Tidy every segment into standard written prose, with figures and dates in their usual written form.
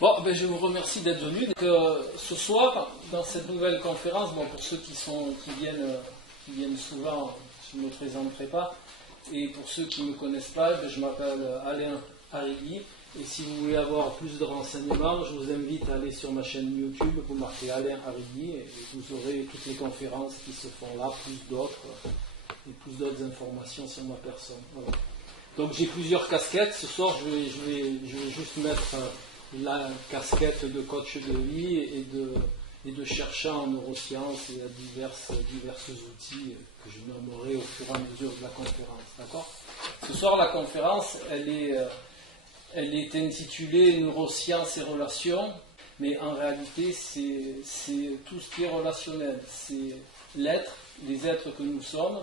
Bon, ben, je vous remercie d'être venu. Ce soir, dans cette nouvelle conférence, bon, pour ceux qui viennent souvent, je ne me présenterai pas, et pour ceux qui ne me connaissent pas, ben, je m'appelle Alain Arrigui, et si vous voulez avoir plus de renseignements, je vous invite à aller sur ma chaîne YouTube, vous marquez Alain Arrigui, et vous aurez toutes les conférences qui se font là, plus d'autres informations sur ma personne. Voilà. Donc j'ai plusieurs casquettes. Ce soir, je vais juste mettre la casquette de coach de vie et de chercheur en neurosciences et à divers outils que je nommerai au fur et à mesure de la conférence. D'accord ? Ce soir, la conférence, elle est intitulée Neurosciences et relations, mais en réalité, c'est tout ce qui est relationnel. C'est l'être, les êtres que nous sommes,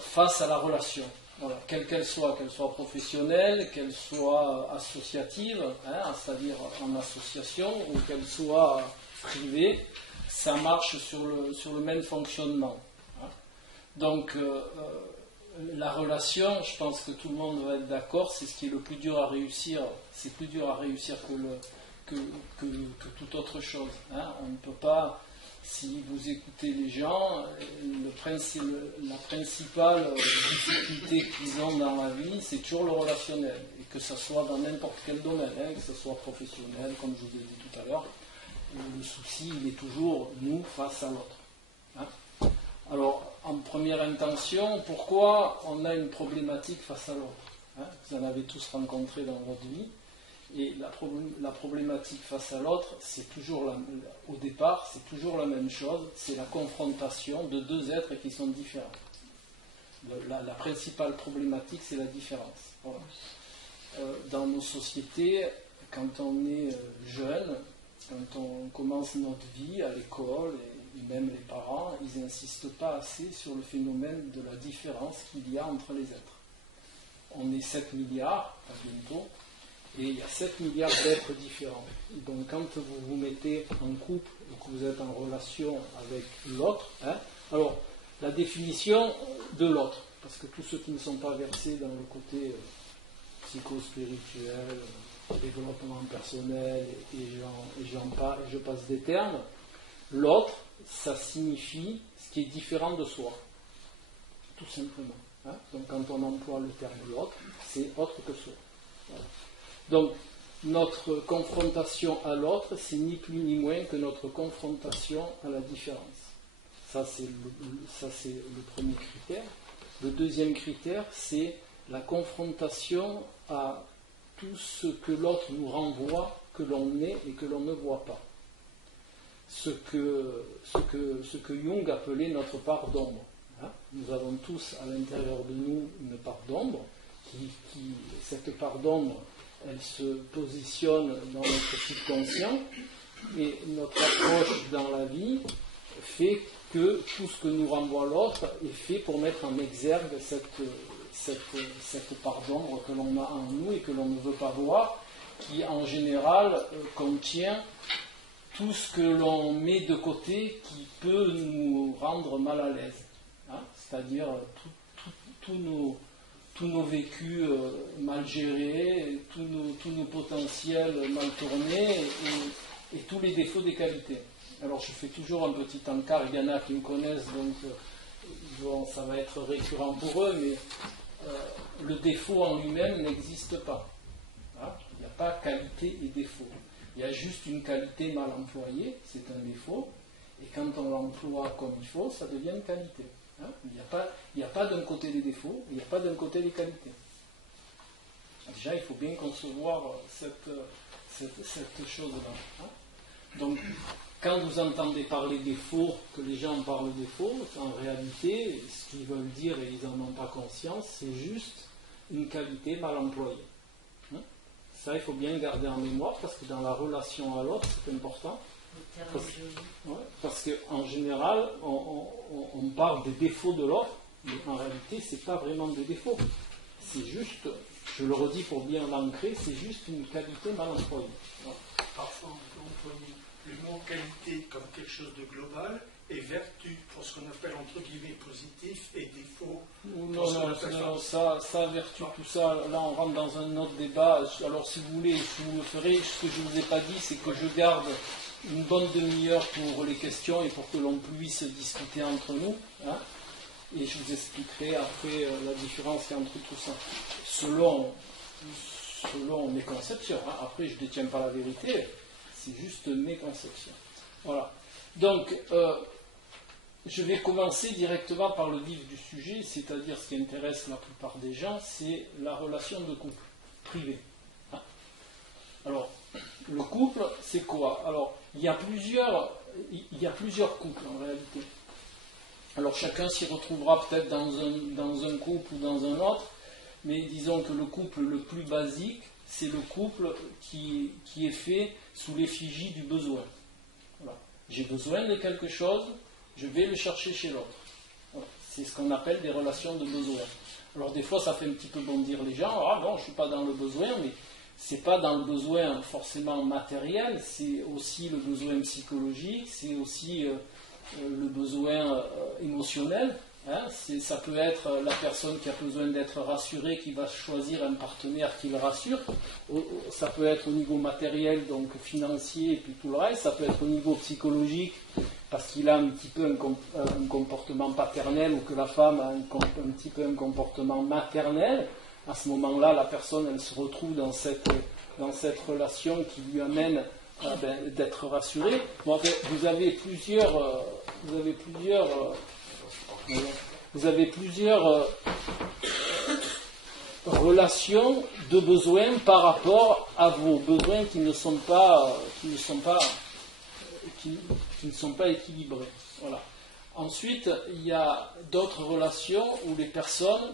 face à la relation. Voilà, quelle qu'elle soit professionnelle, qu'elle soit associative, c'est-à-dire en association, ou qu'elle soit privée, ça marche sur le même fonctionnement. Hein. Donc, la relation, je pense que tout le monde va être d'accord, c'est ce qui est le plus dur à réussir. C'est plus dur à réussir que toute autre chose. Hein. On ne peut pas. Si vous écoutez les gens, la principale difficulté qu'ils ont dans la vie, c'est toujours le relationnel. Et que ce soit dans n'importe quel domaine, que ce soit professionnel, comme je vous ai dit tout à l'heure, le souci, il est toujours nous face à l'autre. Hein. Alors, en première intention, pourquoi on a une problématique face à l'autre ? Vous en avez tous rencontré dans votre vie. Et la problématique face à l'autre, c'est toujours au départ, c'est toujours la même chose, c'est la confrontation de deux êtres qui sont différents. La principale problématique, c'est la différence. Voilà. Dans nos sociétés, quand on est jeune, quand on commence notre vie à l'école, et même les parents, ils n'insistent pas assez sur le phénomène de la différence qu'il y a entre les êtres. On est 7 milliards, à bientôt, et il y a 7 milliards d'êtres différents. Et donc quand vous vous mettez en couple ou que vous êtes en relation avec l'autre, alors la définition de l'autre, parce que tous ceux qui ne sont pas versés dans le côté psycho-spirituel, développement personnel, et je passe des termes, l'autre, ça signifie ce qui est différent de soi, tout simplement. Donc quand on emploie le terme l'autre, c'est autre que soi. Voilà. Donc, notre confrontation à l'autre, c'est ni plus ni moins que notre confrontation à la différence. Ça, c'est le premier critère. Le deuxième critère, c'est la confrontation à tout ce que l'autre nous renvoie, que l'on est et que l'on ne voit pas. Ce que Jung appelait notre part d'ombre. Nous avons tous à l'intérieur de nous une part d'ombre, cette part d'ombre, elle se positionne dans notre subconscient, et notre approche dans la vie fait que tout ce que nous renvoie l'autre est fait pour mettre en exergue cette part d'ombre que l'on a en nous et que l'on ne veut pas voir, qui en général contient tout ce que l'on met de côté qui peut nous rendre mal à l'aise. C'est-à-dire tous nos vécus mal gérés, tous nos potentiels mal tournés et tous les défauts des qualités. Alors je fais toujours un petit encart, il y en a qui me connaissent, donc bon, ça va être récurrent pour eux, mais le défaut en lui-même n'existe pas. Il n'y a pas qualité et défaut. Il y a juste une qualité mal employée, c'est un défaut, et quand on l'emploie comme il faut, ça devient une qualité. Il n'y a pas d'un côté des défauts, il n'y a pas d'un côté des qualités. Déjà, il faut bien concevoir cette chose-là. Donc, quand vous entendez parler défauts, que les gens parlent défauts, en réalité, ce qu'ils veulent dire, et ils n'en ont pas conscience, c'est juste une qualité mal employée. Ça, il faut bien garder en mémoire, parce que dans la relation à l'autre, c'est important. Parce qu'en général, on parle des défauts de l'autre, mais en réalité, ce n'est pas vraiment des défauts. C'est juste, je le redis pour bien l'ancrer, c'est juste une qualité mal employée. parfois on peut employer le mot qualité comme quelque chose de global et vertu pour ce qu'on appelle entre guillemets positif et défaut. Non, ça, vertu, tout ça, là on rentre dans un autre débat. Alors si vous voulez, si vous le ferez, ce que je ne vous ai pas dit, c'est que je garde une bonne demi-heure pour les questions et pour que l'on puisse discuter entre nous. Hein, et je vous expliquerai après la différence entre tout ça. Selon mes conceptions. Hein. Après, je ne détiens pas la vérité, c'est juste mes conceptions. Voilà. Donc, je vais commencer directement par le vif du sujet, c'est-à-dire ce qui intéresse la plupart des gens, c'est la relation de couple privée. Hein. Alors, le couple, c'est quoi? Alors, il y a plusieurs couples en réalité. Alors, chacun s'y retrouvera peut-être dans un couple ou dans un autre, mais disons que le couple le plus basique, c'est le couple qui est fait sous l'effigie du besoin. Voilà. J'ai besoin de quelque chose, je vais le chercher chez l'autre. Voilà. C'est ce qu'on appelle des relations de besoin. Alors des fois, ça fait un petit peu bondir les gens. Ah non, je ne suis pas dans le besoin, mais ce n'est pas dans le besoin forcément matériel, c'est aussi le besoin psychologique, c'est aussi le besoin émotionnel. Hein, ça peut être la personne qui a besoin d'être rassurée qui va choisir un partenaire qui le rassure. Ça peut être au niveau matériel, donc financier, et puis tout le reste. Ça peut être au niveau psychologique, parce qu'il a un petit peu un comportement paternel, ou que la femme a un petit peu un comportement maternel. À ce moment-là, la personne, elle se retrouve dans cette relation qui lui amène d'être rassurée. Bon, en fait, vous avez plusieurs relations de besoins par rapport à vos besoins qui ne sont pas équilibrés. Voilà. Ensuite, il y a d'autres relations où les personnes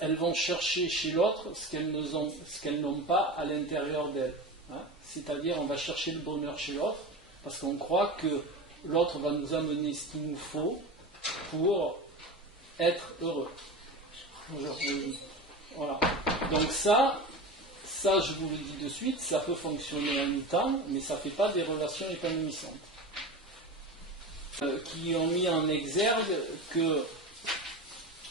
elles vont chercher chez l'autre ce qu'elles n'ont pas à l'intérieur d'elles. Hein. C'est-à-dire, on va chercher le bonheur chez l'autre parce qu'on croit que l'autre va nous amener ce qu'il nous faut pour être heureux. Voilà. Donc ça, je vous le dis de suite, ça peut fonctionner en mi-temps, mais ça ne fait pas des relations épanouissantes. Qui ont mis en exergue que,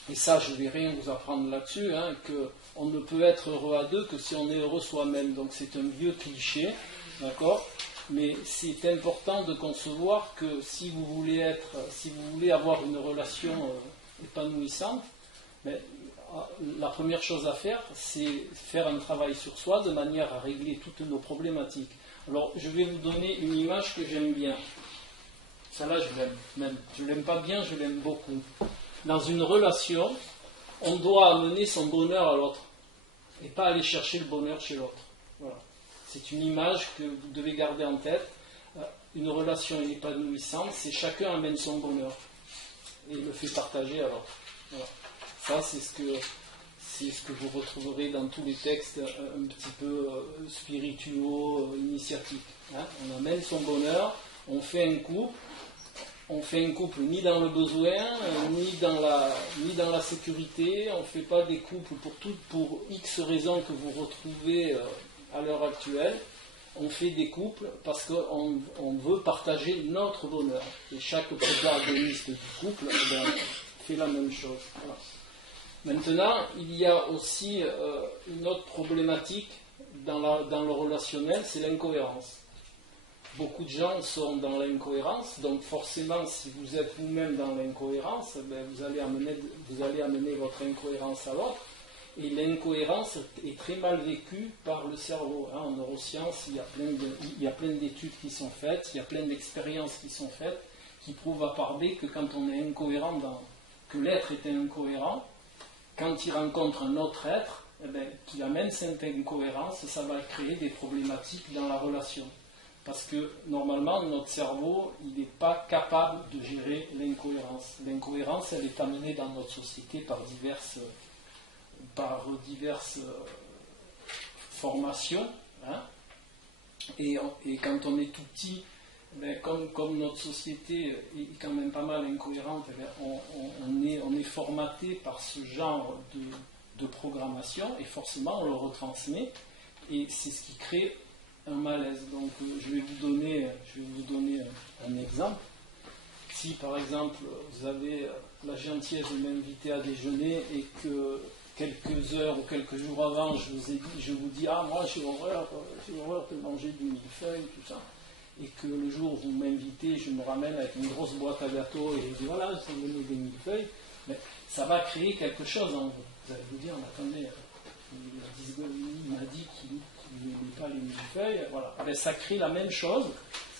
et ça je ne vais rien vous apprendre là-dessus, hein, qu'on ne peut être heureux à deux que si on est heureux soi-même. Donc c'est un vieux cliché, d'accord ? Mais c'est important de concevoir que si vous voulez avoir une relation épanouissante, la première chose à faire, c'est faire un travail sur soi de manière à régler toutes nos problématiques. Alors, je vais vous donner une image que j'aime bien. Celle-là, je l'aime même. Je ne l'aime pas bien, je l'aime beaucoup. Dans une relation, on doit amener son bonheur à l'autre et pas aller chercher le bonheur chez l'autre. Voilà. C'est une image que vous devez garder en tête. Une relation épanouissante, c'est chacun amène son bonheur et le fait partager à l'autre. Voilà. Ça, c'est ce que vous retrouverez dans tous les textes un petit peu spirituaux, initiatiques. Hein. On amène son bonheur, on fait un couple. On fait un couple ni dans le besoin, ni dans la sécurité. On ne fait pas des couples pour X raisons que vous retrouvez à l'heure actuelle. On fait des couples parce qu'on veut partager notre bonheur. Et chaque protagoniste du couple fait la même chose. Voilà. Maintenant, il y a aussi une autre problématique dans le relationnel, c'est l'incohérence. Beaucoup de gens sont dans l'incohérence, donc forcément, si vous êtes vous-même dans l'incohérence, vous allez amener votre incohérence à l'autre. Et l'incohérence est très mal vécue par le cerveau. En neurosciences, il y a plein d'études qui sont faites, il y a plein d'expériences qui sont faites, qui prouvent à part B que quand on est incohérent, que l'être est incohérent, quand il rencontre un autre être, qui amène cette incohérence, ça va créer des problématiques dans la relation. Parce que normalement, notre cerveau, il n'est pas capable de gérer l'incohérence. L'incohérence, elle est amenée dans notre société par diverses formations. Hein. Et quand on est tout petit, comme notre société est quand même pas mal incohérente, on est formaté par ce genre de programmation et forcément on le retransmet. Et c'est ce qui crée un malaise. Donc je vais vous donner un exemple. Si par exemple vous avez la gentillesse de m'inviter à déjeuner et que quelques heures ou quelques jours avant je vous dis ah moi j'ai horreur de manger du millefeuille, tout ça, et que le jour où vous m'invitez, je me ramène avec une grosse boîte à gâteaux et je dis voilà, je vous donne des millefeuilles, mais ça va créer quelque chose en vous. Vous allez vous dire, attendez, il m'a dit qu'il n'aimait pas les millefeuilles, voilà. Ben, ça crée la même chose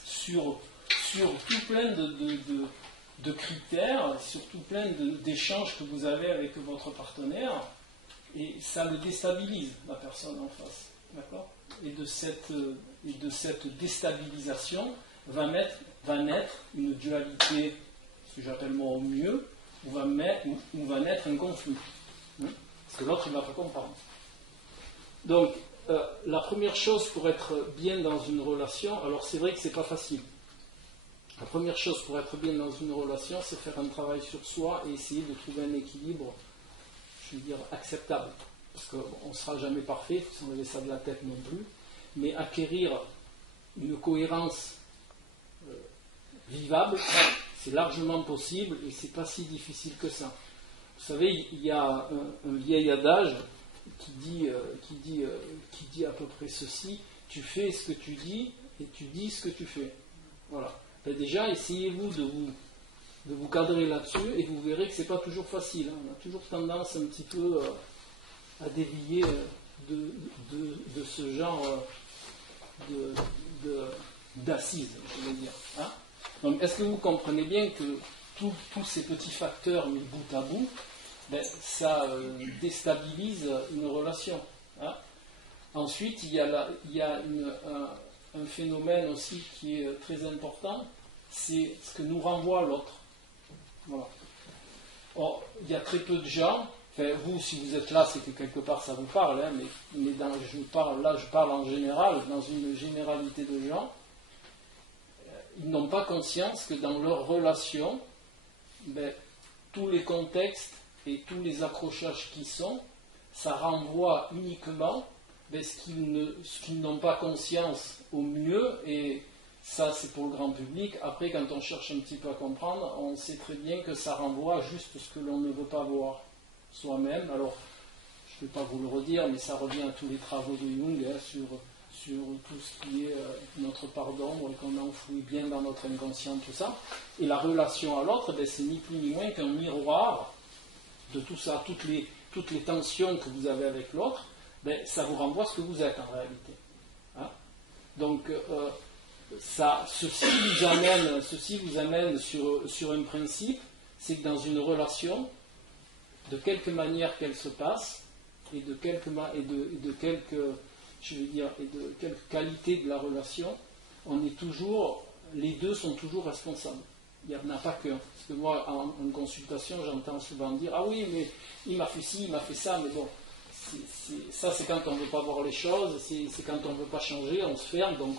sur tout plein de critères, sur tout plein d'échanges que vous avez avec votre partenaire, et ça le déstabilise, la personne en face. D'accord ? Et de cette déstabilisation va naître une dualité, ce que j'appelle moi au mieux, où va naître un conflit. Parce que l'autre, il ne va pas comprendre. Donc, la première chose pour être bien dans une relation, alors c'est vrai que ce n'est pas facile. La première chose pour être bien dans une relation, c'est faire un travail sur soi et essayer de trouver un équilibre, je veux dire, acceptable. Parce qu'on ne sera jamais parfait, sans lever ça de la tête non plus, mais acquérir une cohérence vivable, c'est largement possible et c'est pas si difficile que ça. Vous savez, il y a un vieil adage qui dit à peu près ceci: tu fais ce que tu dis et tu dis ce que tu fais. Voilà. Et déjà, essayez-vous de vous cadrer là-dessus et vous verrez que c'est pas toujours facile. On a toujours tendance un petit peu à dévier de ce genre d'assises, je veux dire. Hein. Donc, est-ce que vous comprenez bien que tous ces petits facteurs mis bout à bout, ben, ça déstabilise une relation. Hein. Ensuite, il y a un phénomène aussi qui est très important, c'est ce que nous renvoie l'autre. Voilà. Or, il y a très peu de gens, enfin, vous, si vous êtes là, c'est que quelque part ça vous parle, hein, mais je parle en général, dans une généralité de gens, ils n'ont pas conscience que dans leur relation, ben, tous les contextes et tous les accrochages qui sont, ça renvoie uniquement ben, ce qu'ils n'ont pas conscience au mieux, et ça c'est pour le grand public. Après, quand on cherche un petit peu à comprendre, on sait très bien que ça renvoie juste ce que l'on ne veut pas voir soi-même. Alors, je ne vais pas vous le redire, mais ça revient à tous les travaux de Jung hein, sur tout ce qui est notre part d'ombre et qu'on enfouit bien dans notre inconscient, tout ça. Et la relation à l'autre, ben, c'est ni plus ni moins qu'un miroir de tout ça, toutes les tensions que vous avez avec l'autre, ben, ça vous renvoie ce que vous êtes en réalité. Hein. Donc, ceci vous amène sur un principe, c'est que dans une relation, de quelque manière qu'elle se passe, et de quelque qualité de la relation, les deux sont toujours responsables. Il n'y en a pas qu'un. Parce que moi, en consultation, j'entends souvent dire ah oui, mais il m'a fait ci, il m'a fait ça, mais bon, ça c'est quand on ne veut pas voir les choses, c'est quand on ne veut pas changer, on se ferme, donc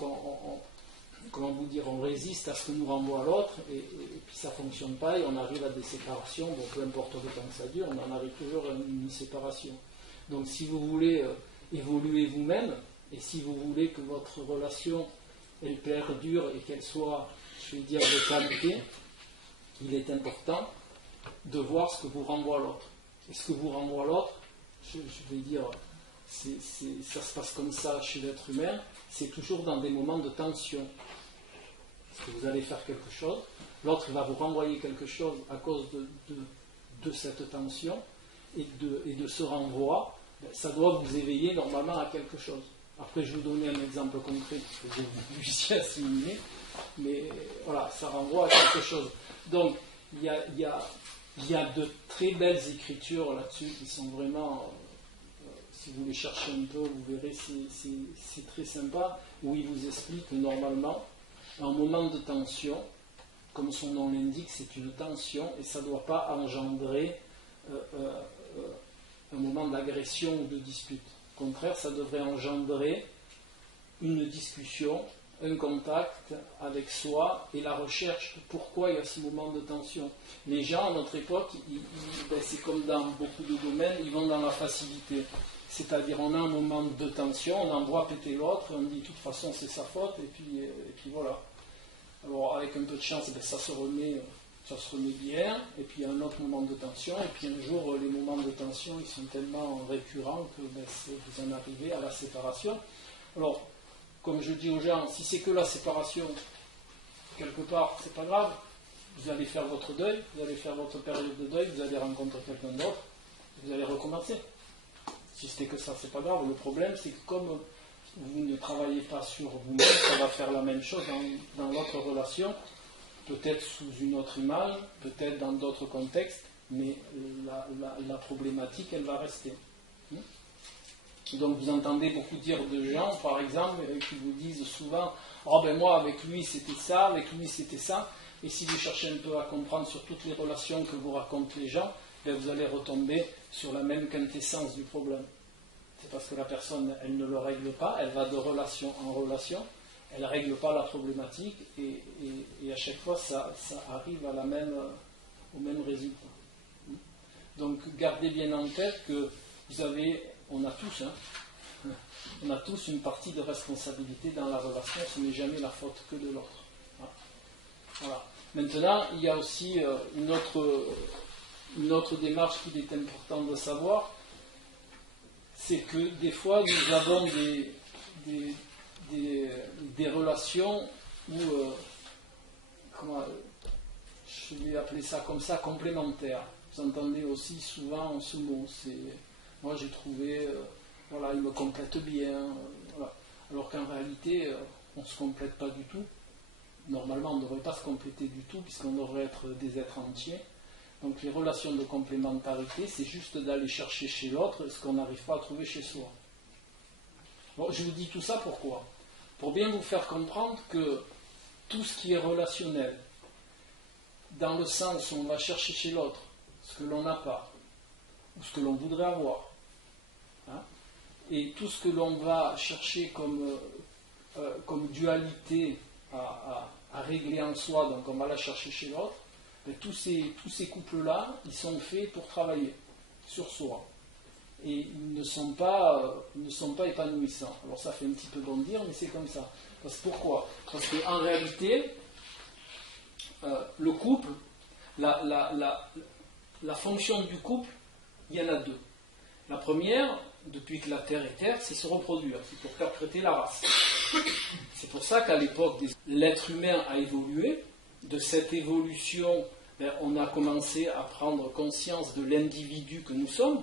on résiste à ce que nous renvoie l'autre, et puis ça ne fonctionne pas, et on arrive à des séparations, bon, peu importe le temps que ça dure, on en arrive toujours à une séparation. Donc si vous voulez évoluer vous-même, et si vous voulez que votre relation elle perdure et qu'elle soit, je vais dire, de qualité, il est important de voir ce que vous renvoie l'autre. Et ce que vous renvoie l'autre, je vais dire, ça se passe comme ça chez l'être humain, c'est toujours dans des moments de tension. Parce que vous allez faire quelque chose, l'autre va vous renvoyer quelque chose à cause de cette tension, et de ce renvoi, ça doit vous éveiller normalement à quelque chose. Après, je vais vous donner un exemple concret que vous puissiez assimiler, mais voilà, ça renvoie à quelque chose. Donc, il y a de très belles écritures là-dessus qui sont vraiment, si vous les cherchez un peu, vous verrez, c'est très sympa, où il vous explique que normalement, un moment de tension, comme son nom l'indique, c'est une tension, et ça ne doit pas engendrer un moment d'agression ou de dispute. Au contraire, ça devrait engendrer une discussion, un contact avec soi et la recherche de pourquoi il y a ce moment de tension. Les gens, à notre époque, c'est comme dans beaucoup de domaines, ils vont dans la facilité. c'est-à-dire on a un moment de tension, on envoie péter l'autre, on dit de toute façon c'est sa faute, et puis voilà. Alors avec un peu de chance, ben, ça se remet bien, et puis il y a un autre moment de tension, et puis un jour les moments de tension ils sont tellement récurrents que ben, vous en arrivez à la séparation. Alors, comme je dis aux gens, si c'est que la séparation, quelque part, c'est pas grave, vous allez faire votre deuil, vous allez faire votre période de deuil, vous allez rencontrer quelqu'un d'autre, vous allez recommencer. Si c'était que ça, c'est pas grave. Le problème, c'est que comme vous ne travaillez pas sur vous-même, ça va faire la même chose dans l'autre relation, peut-être sous une autre image, peut-être dans d'autres contextes, mais la problématique, elle va rester. Donc vous entendez beaucoup dire de gens, par exemple, qui vous disent souvent « Oh ben moi, avec lui c'était ça, avec lui c'était ça », et si vous cherchez un peu à comprendre sur toutes les relations que vous racontent les gens, ben vous allez retomber sur la même quintessence du problème. C'est parce que la personne, elle ne le règle pas, elle va de relation en relation, elle ne règle pas la problématique, et à chaque fois ça arrive à au même résultat. Donc gardez bien en tête que on a tous une partie de responsabilité dans la relation, ce n'est jamais la faute que de l'autre. Voilà. Maintenant, il y a aussi une autre démarche qu'il est important de savoir, c'est que des fois nous avons des relations où, je vais appeler ça comme ça, complémentaires. Vous entendez aussi souvent ce mot, moi j'ai trouvé, voilà, il me complète bien, voilà. Alors qu'en réalité, on ne se complète pas du tout. Normalement, on ne devrait pas se compléter du tout, puisqu'on devrait être des êtres entiers. Donc les relations de complémentarité, c'est juste d'aller chercher chez l'autre ce qu'on n'arrive pas à trouver chez soi. Bon, je vous dis tout ça pourquoi ? Pour bien vous faire comprendre que tout ce qui est relationnel, dans le sens où on va chercher chez l'autre ce que l'on n'a pas, ou ce que l'on voudrait avoir, et tout ce que l'on va chercher comme dualité à régler en soi, donc on va la chercher chez l'autre, tous ces couples-là, ils sont faits pour travailler sur soi. Et ils ne sont pas épanouissants. Alors ça fait un petit peu bondir, mais c'est comme ça. Pourquoi ? Parce qu'en réalité, le couple, la fonction du couple, il y en a deux. La première, depuis que la Terre est Terre, c'est se reproduire, c'est pour perpétuer la race. C'est pour ça qu'à l'époque, l'être humain a évolué. De cette évolution, on a commencé à prendre conscience de l'individu que nous sommes.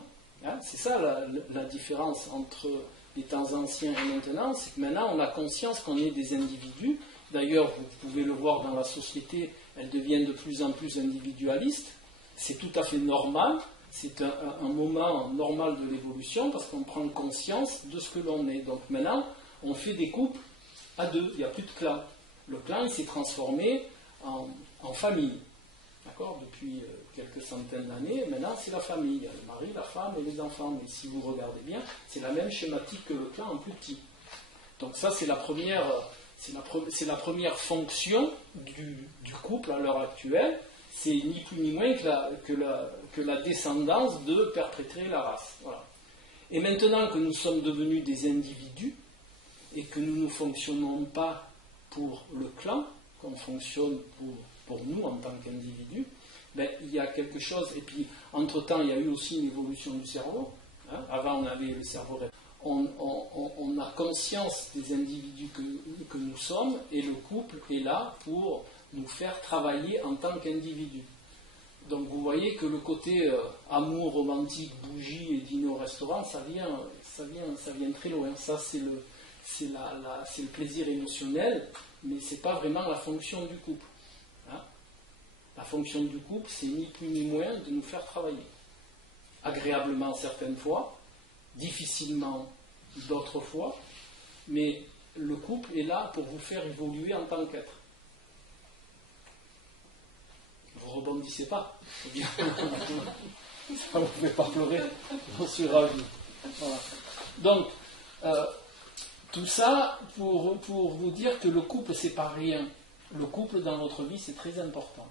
C'est ça la différence entre les temps anciens et maintenant, c'est que maintenant on a conscience qu'on est des individus. D'ailleurs, vous pouvez le voir dans la société, elle devient de plus en plus individualiste. C'est tout à fait normal, c'est un moment normal de l'évolution parce qu'on prend conscience de ce que l'on est. Donc maintenant, on fait des couples à deux, il n'y a plus de clan. Le clan, il s'est transformé en famille. D'accord ? Depuis quelques centaines d'années, maintenant c'est la famille. Il y a le mari, la femme et les enfants. Mais si vous regardez bien, c'est la même schématique que le clan en plus petit. Donc ça, c'est la première fonction du couple à l'heure actuelle. C'est ni plus ni moins que la descendance de perpétrer la race. Voilà. Et maintenant que nous sommes devenus des individus et que nous ne fonctionnons pas pour le clan, qu'on fonctionne pour nous en tant qu'individus, il y a quelque chose, et puis entre-temps il y a eu aussi une évolution du cerveau. Avant on avait le cerveau, on a conscience des individus que nous sommes, et le couple est là pour nous faire travailler en tant qu'individus. Donc vous voyez que le côté amour romantique, bougie et dîner au restaurant, ça vient très loin. Ça c'est le plaisir émotionnel, mais ce n'est pas vraiment la fonction du couple. La fonction du couple, c'est ni plus ni moins de nous faire travailler. Agréablement certaines fois, difficilement d'autres fois, mais le couple est là pour vous faire évoluer en tant qu'être. Vous ne rebondissez pas. Ça ne vous fait pas pleurer, j'en suis ravi. Voilà. Donc, tout ça pour vous dire que le couple, c'est pas rien. Le couple dans votre vie, c'est très important.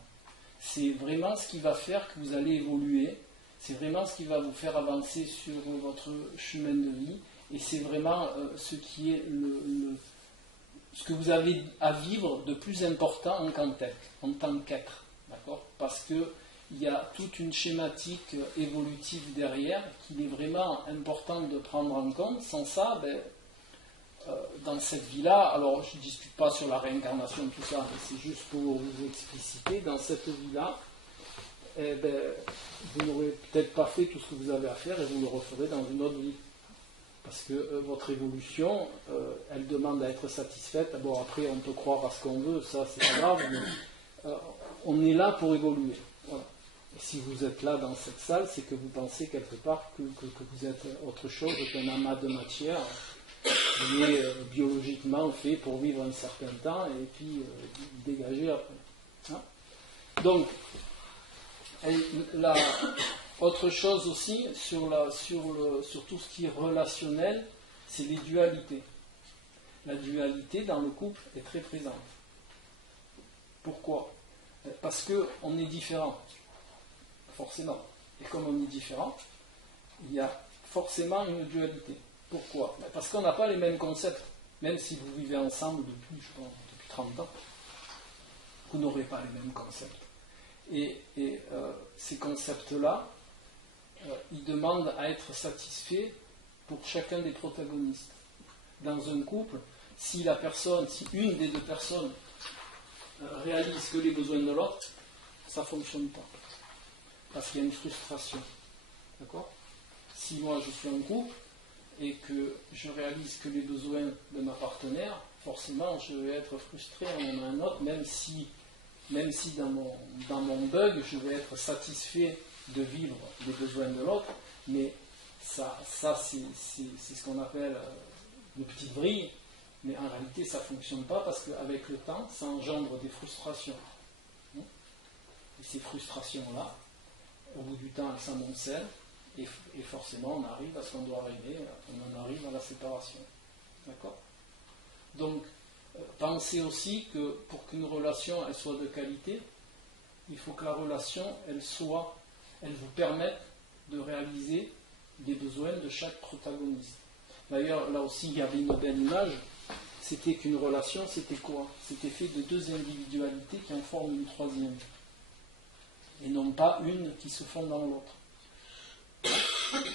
C'est vraiment ce qui va faire que vous allez évoluer. C'est vraiment ce qui va vous faire avancer sur votre chemin de vie. Et c'est vraiment ce qui est ce que vous avez à vivre de plus important en tant qu'être. D'accord ? Parce qu'il y a toute une schématique évolutive derrière qu'il est vraiment important de prendre en compte. Sans ça, dans cette vie-là, alors je ne discute pas sur la réincarnation, tout ça, mais c'est juste pour vous expliciter, dans cette vie-là, vous n'aurez peut-être pas fait tout ce que vous avez à faire et vous le referez dans une autre vie. Parce que votre évolution, elle demande à être satisfaite. Bon, après, on peut croire à ce qu'on veut, ça c'est pas grave, mais on est là pour évoluer. Voilà. Et si vous êtes là dans cette salle, c'est que vous pensez quelque part que vous êtes autre chose qu'un amas de matière qui est biologiquement fait pour vivre un certain temps et puis dégager après. Hein? Donc, autre chose aussi sur tout ce qui est relationnel, c'est les dualités. La dualité dans le couple est très présente. Pourquoi ? Parce qu'on est différent, forcément. Et comme on est différent, il y a forcément une dualité. Pourquoi ? Parce qu'on n'a pas les mêmes concepts. Même si vous vivez ensemble depuis 30 ans, vous n'aurez pas les mêmes concepts. Et ces concepts-là, ils demandent à être satisfaits pour chacun des protagonistes. Dans un couple, si une des deux personnes réalise que les besoins de l'autre, ça ne fonctionne pas. Parce qu'il y a une frustration. D'accord ? Si moi je suis en couple et que je réalise que les besoins de ma partenaire, forcément je vais être frustré en un autre, même si dans mon bug, je vais être satisfait de vivre les besoins de l'autre, mais ça c'est ce qu'on appelle une petite vrille, mais en réalité ça ne fonctionne pas parce qu'avec le temps, ça engendre des frustrations. Et ces frustrations-là, au bout du temps, elles s'amoncellent, et forcément on arrive à ce qu'on doit arriver, on en arrive à la séparation. D'accord ? Donc, pensez aussi que pour qu'une relation elle soit de qualité, il faut que la relation elle vous permette de réaliser des besoins de chaque protagoniste. D'ailleurs, là aussi, il y avait une belle image. C'était qu'une relation, c'était quoi ? C'était fait de deux individualités qui en forment une troisième. Et non pas une qui se fond dans l'autre.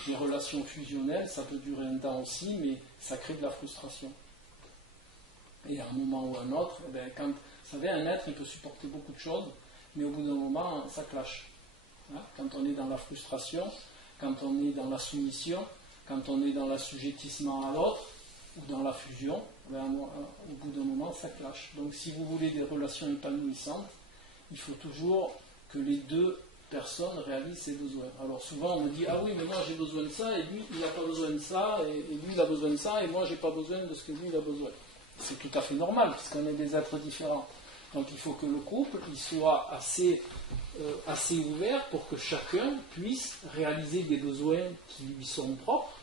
Les relations fusionnelles, ça peut durer un temps aussi, mais ça crée de la frustration. Et à un moment ou à un autre, vous savez, un être, il peut supporter beaucoup de choses, mais au bout d'un moment, ça clash. Hein? Quand on est dans la frustration, quand on est dans la soumission, quand on est dans l'assujettissement à l'autre, ou dans la fusion, au bout d'un moment, ça clash. Donc si vous voulez des relations épanouissantes, il faut toujours que les deux personnes réalisent ses besoins. Alors souvent on me dit, ah oui, mais moi j'ai besoin de ça, et lui il n'a pas besoin de ça, et lui il a besoin de ça, et moi j'ai pas besoin de ce que lui il a besoin. C'est tout à fait normal, parce qu'on est des êtres différents. Donc il faut que le couple il soit assez ouvert pour que chacun puisse réaliser des besoins qui lui sont propres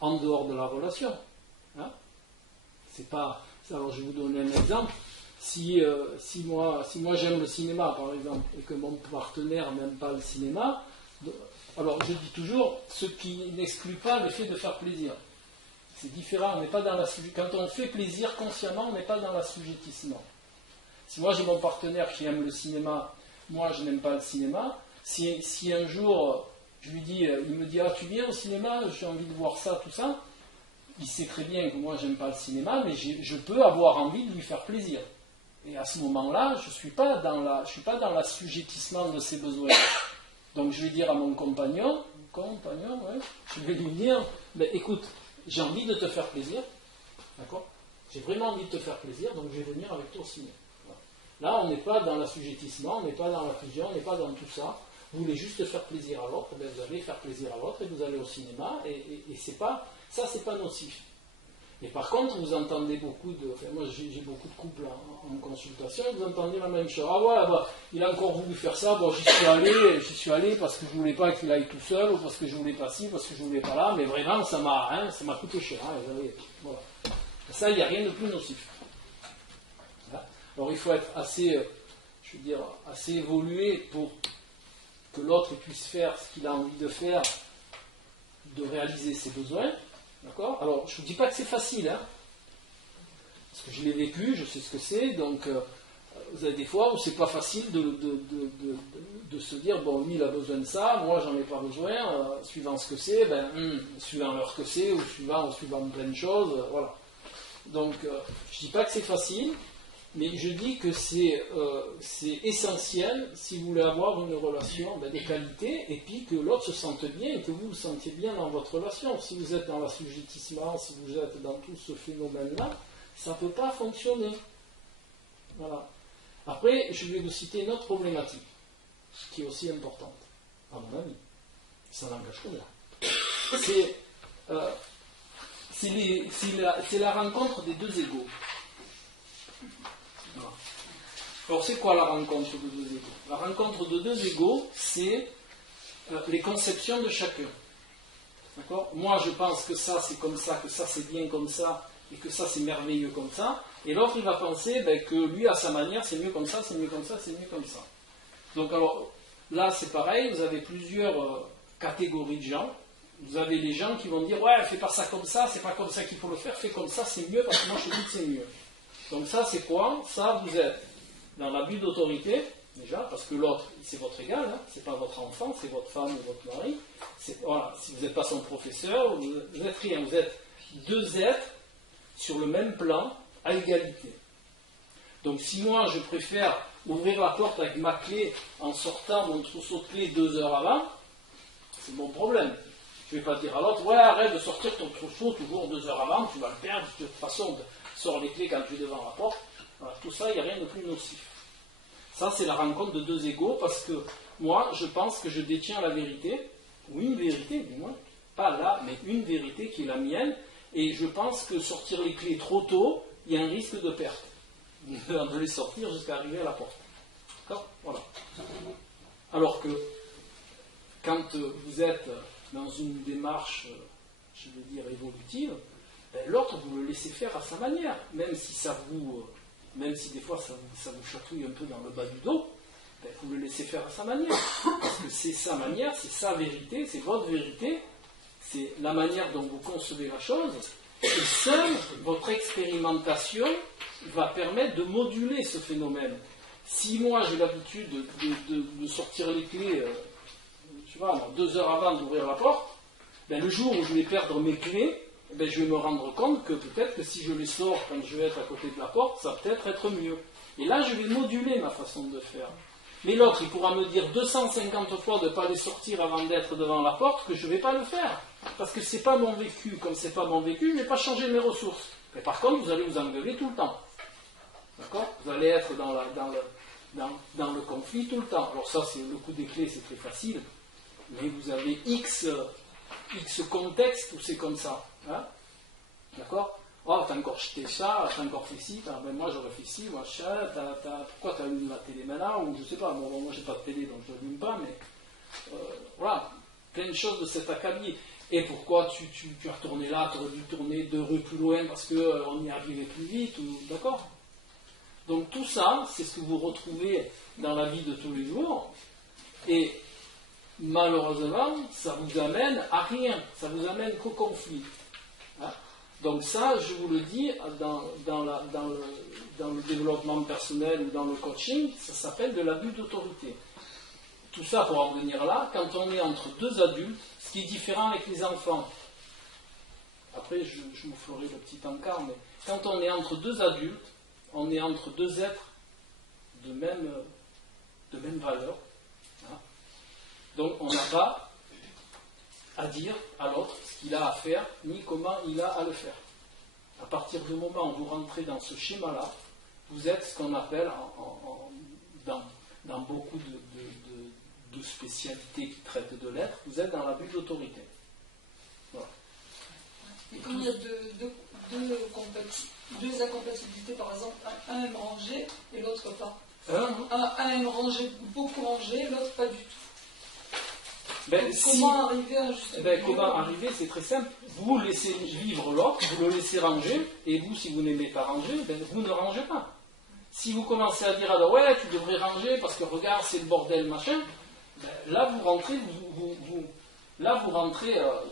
en dehors de la relation. Hein? C'est pas. Alors je vais vous donner un exemple. Si moi j'aime le cinéma par exemple et que mon partenaire n'aime pas le cinéma, alors je dis toujours ce qui n'exclut pas le fait de faire plaisir. C'est différent, on n'est pas dans quand on fait plaisir consciemment, on n'est pas dans l'assujettissement. Si moi j'ai mon partenaire qui aime le cinéma, moi je n'aime pas le cinéma, si un jour je lui dis, il me dit ah tu viens au cinéma, j'ai envie de voir ça, tout ça, il sait très bien que moi j'aime pas le cinéma, mais je peux avoir envie de lui faire plaisir. Et à ce moment-là, je ne suis pas dans l'assujettissement de ses besoins. Donc je vais dire à mon compagnon, ouais, je vais lui dire, écoute, j'ai envie de te faire plaisir, d'accord ? J'ai vraiment envie de te faire plaisir, donc je vais venir avec toi au cinéma. Voilà. Là, on n'est pas dans l'assujettissement, on n'est pas dans la fusion, on n'est pas dans tout ça. Vous voulez juste faire plaisir à l'autre, vous allez faire plaisir à l'autre et vous allez au cinéma, et c'est pas nocif. Et par contre, vous entendez beaucoup moi j'ai beaucoup de couples en consultation, vous entendez la même chose. Ah ouais, il a encore voulu faire ça, j'y suis allé parce que je voulais pas qu'il aille tout seul, ou parce que je voulais pas ci, parce que je voulais pas là, mais vraiment ça m'a coûté cher. Voilà. Ça, il n'y a rien de plus nocif. Voilà. Alors il faut être assez évolué pour que l'autre puisse faire ce qu'il a envie de faire, de réaliser ses besoins. D'accord ? Alors, je ne vous dis pas que c'est facile, hein, parce que je l'ai vécu, je sais ce que c'est, donc vous avez des fois où c'est pas facile de se dire, bon, lui il a besoin de ça, moi j'en ai pas besoin, suivant ce que c'est, suivant l'heure que c'est, ou suivant plein de choses, voilà. Donc, je dis pas que c'est facile, mais je dis que c'est essentiel si vous voulez avoir une relation de qualité, et puis que l'autre se sente bien, et que vous vous sentiez bien dans votre relation. Si vous êtes dans l'assujettissement, si vous êtes dans tout ce phénomène-là, ça ne peut pas fonctionner. Voilà. Après, je vais vous citer une autre problématique, qui est aussi importante, à mon avis. Ça n'engage que là. C'est la rencontre des deux égaux. Voilà. Alors, c'est quoi la rencontre de deux égaux ? La rencontre de deux égaux, c'est les conceptions de chacun. D'accord ? Moi, je pense que ça, c'est comme ça, que ça, c'est bien comme ça, et que ça, c'est merveilleux comme ça. Et l'autre, il va penser que lui, à sa manière, c'est mieux comme ça, c'est mieux comme ça, c'est mieux comme ça. Donc, alors, là, c'est pareil, vous avez plusieurs catégories de gens. Vous avez les gens qui vont dire, ouais, fais pas ça comme ça, c'est pas comme ça qu'il faut le faire, fais comme ça, c'est mieux, parce que moi, je te dis que c'est mieux. Donc, ça, c'est quoi ? Ça, vous êtes dans l'abus d'autorité, déjà, parce que l'autre, c'est votre égal, hein, c'est pas votre enfant, c'est votre femme ou votre mari. Voilà, si vous n'êtes pas son professeur, vous n'êtes rien, vous êtes deux êtres sur le même plan, à égalité. Donc si moi je préfère ouvrir la porte avec ma clé en sortant mon trousseau de clés 2 heures avant, c'est mon problème. Je ne vais pas dire à l'autre, ouais, arrête de sortir ton trousseau toujours 2 heures avant, tu vas le perdre, de toute façon, sors les clés quand tu es devant la porte. Voilà, tout ça, il n'y a rien de plus nocif. Ça, c'est la rencontre de deux égaux, parce que moi, je pense que je détiens la vérité, ou une vérité du moins, pas là, mais une vérité qui est la mienne, et je pense que sortir les clés trop tôt, il y a un risque de perte, de les sortir jusqu'à arriver à la porte. D'accord ? Voilà. Alors que, quand vous êtes dans une démarche, je vais dire, évolutive, l'autre, vous le laissez faire à sa manière, même si des fois ça vous chatouille un peu dans le bas du dos, vous le laissez faire à sa manière. Parce que c'est sa manière, c'est sa vérité, c'est votre vérité, c'est la manière dont vous concevez la chose, et seule votre expérimentation va permettre de moduler ce phénomène. Si moi j'ai l'habitude de sortir les clés, 2 heures avant d'ouvrir la porte, le jour où je vais perdre mes clés, je vais me rendre compte que peut-être que si je les sors quand je vais être à côté de la porte, ça va peut-être être mieux. Et là, je vais moduler ma façon de faire. Mais l'autre, il pourra me dire 250 fois de ne pas les sortir avant d'être devant la porte, que je ne vais pas le faire. Parce que ce n'est pas mon vécu. Comme ce n'est pas mon vécu, je ne vais pas changer mes ressources. Mais par contre, vous allez vous engueuler tout le temps. D'accord ? Vous allez être dans le conflit tout le temps. Alors ça, c'est le coup des clés, c'est très facile. Mais vous avez X contexte où c'est comme ça. Hein? D'accord ? Oh, t'as encore jeté ça, t'as encore fait ci, moi j'aurais fait ci, machin, pourquoi t'as allumé la télé maintenant, ou je sais pas, moi j'ai pas de télé donc je l'allume pas, mais voilà, plein de choses de cet acabit. Et pourquoi tu as retourné là, tu aurais dû tourner 2 rues plus loin parce qu'on y arrivait plus vite, d'accord ? Donc tout ça, c'est ce que vous retrouvez dans la vie de tous les jours, et malheureusement, ça vous amène à rien, ça vous amène qu'au conflit. Hein ? Donc ça, je vous le dis, dans le développement personnel ou dans le coaching, ça s'appelle de l'abus d'autorité. Tout ça pour en venir là, quand on est entre deux adultes, ce qui est différent avec les enfants. Après, je vous ferai le petit encart, mais quand on est entre deux adultes, on est entre deux êtres de même valeur. Hein. Donc on n'a pas à dire à l'autre ce qu'il a à faire, ni comment il a à le faire. À partir du moment où vous rentrez dans ce schéma-là, vous êtes ce qu'on appelle, dans beaucoup de spécialités qui traitent de l'être, vous êtes dans l'abus d'autorité. Voilà. Et quand il y a deux incompatibilités, par exemple, un aime ranger et l'autre pas. Un aime ranger, beaucoup ranger, l'autre pas du tout. Comment arriver à juste comment arriver, c'est très simple. Vous laissez vivre l'autre, vous le laissez ranger, et vous, si vous n'aimez pas ranger, vous ne rangez pas. Si vous commencez à dire alors ouais, tu devrais ranger parce que regarde, c'est le bordel, machin, Là, vous rentrez,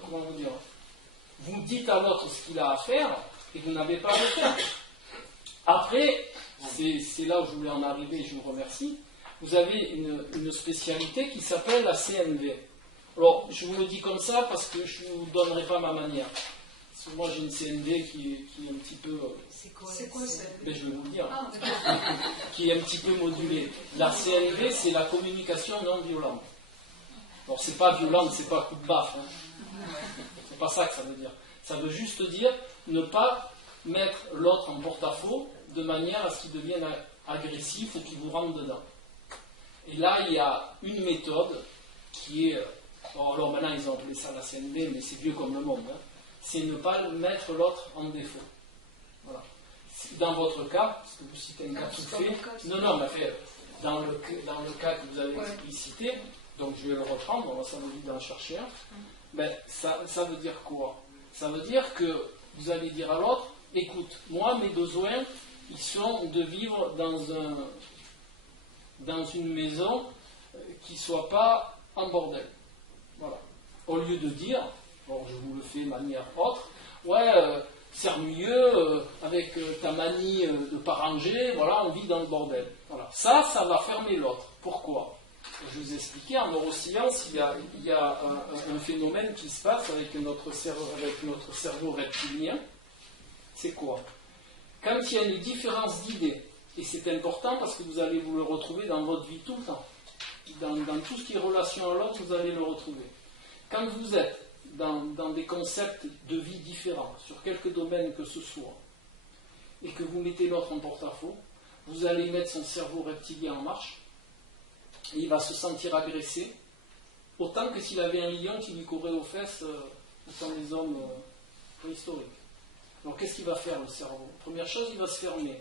comment vous dire, vous dites à l'autre ce qu'il a à faire et vous n'avez pas à le faire. Après, c'est là où je voulais en arriver et je vous remercie, vous avez une spécialité qui s'appelle la CNV. Alors, je vous le dis comme ça parce que je ne vous donnerai pas ma manière. Parce que moi, j'ai une CNV qui est un petit peu... C'est quoi ça? Mais je vais vous le dire. Qui est un petit peu modulée. La CNV, c'est la communication non violente. Alors, c'est pas violente, c'est pas coup de baffe. C'est pas ça que ça veut dire. Ça veut juste dire ne pas mettre l'autre en porte-à-faux de manière à ce qu'il devienne agressif ou qu'il vous rentre dedans. Et là, il y a une méthode qui est... Alors maintenant, ils ont appelé ça la CNV, mais c'est vieux comme le monde. C'est ne pas mettre l'autre en défaut. Voilà. Dans votre cas, parce que vous citez un cas tout fait... Non, mais fait, dans le cas que vous avez explicité, donc je vais le reprendre, on va s'en éviter d'en chercher un, ben, ça veut dire quoi? Ça veut dire que vous allez dire à l'autre, écoute, moi, mes besoins, ils sont de vivre dans une maison qui ne soit pas en bordel. Voilà. Au lieu de dire, bon, je vous le fais de manière autre, c'est mieux avec ta manie de ne pas ranger, voilà, on vit dans le bordel. Voilà. Ça va fermer l'autre. Pourquoi? Je vous ai expliqué, en neurosciences, il y a un phénomène qui se passe avec notre cerveau reptilien. C'est quoi? Quand il y a une différence d'idées, et c'est important parce que vous allez vous le retrouver dans votre vie tout le temps, dans tout ce qui est relation à l'autre, vous allez le retrouver. Quand vous êtes dans des concepts de vie différents, sur quelques domaines que ce soit, et que vous mettez l'autre en porte-à-faux, vous allez mettre son cerveau reptilien en marche, et il va se sentir agressé, autant que s'il avait un lion qui lui courait aux fesses, autant les hommes préhistoriques. Donc qu'est-ce qu'il va faire le cerveau? Première chose, il va se fermer.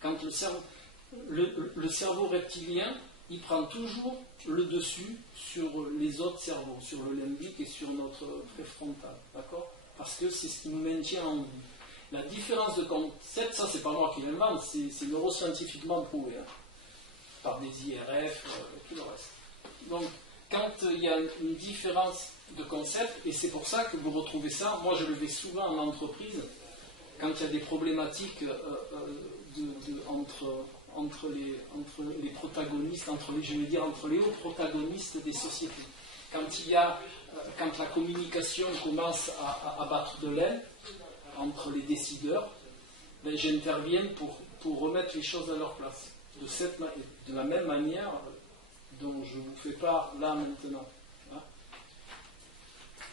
Quand le cerveau reptilien, il prend toujours le dessus sur les autres cerveaux, sur le limbique et sur notre préfrontal. D'accord? Parce que c'est ce qui nous maintient en vie. La différence de concept, ça c'est pas moi qui l'invente, c'est neuroscientifiquement prouvé, par des IRF et tout le reste. Donc, quand il y a une différence de concept, et c'est pour ça que vous retrouvez ça, moi je le fais souvent en entreprise, quand il y a des problématiques entre les protagonistes, entre les hauts protagonistes des sociétés. Quand la communication commence à battre de l'aile entre les décideurs, ben, j'interviens pour remettre les choses à leur place. De la même manière dont je vous fais part là maintenant. Hein.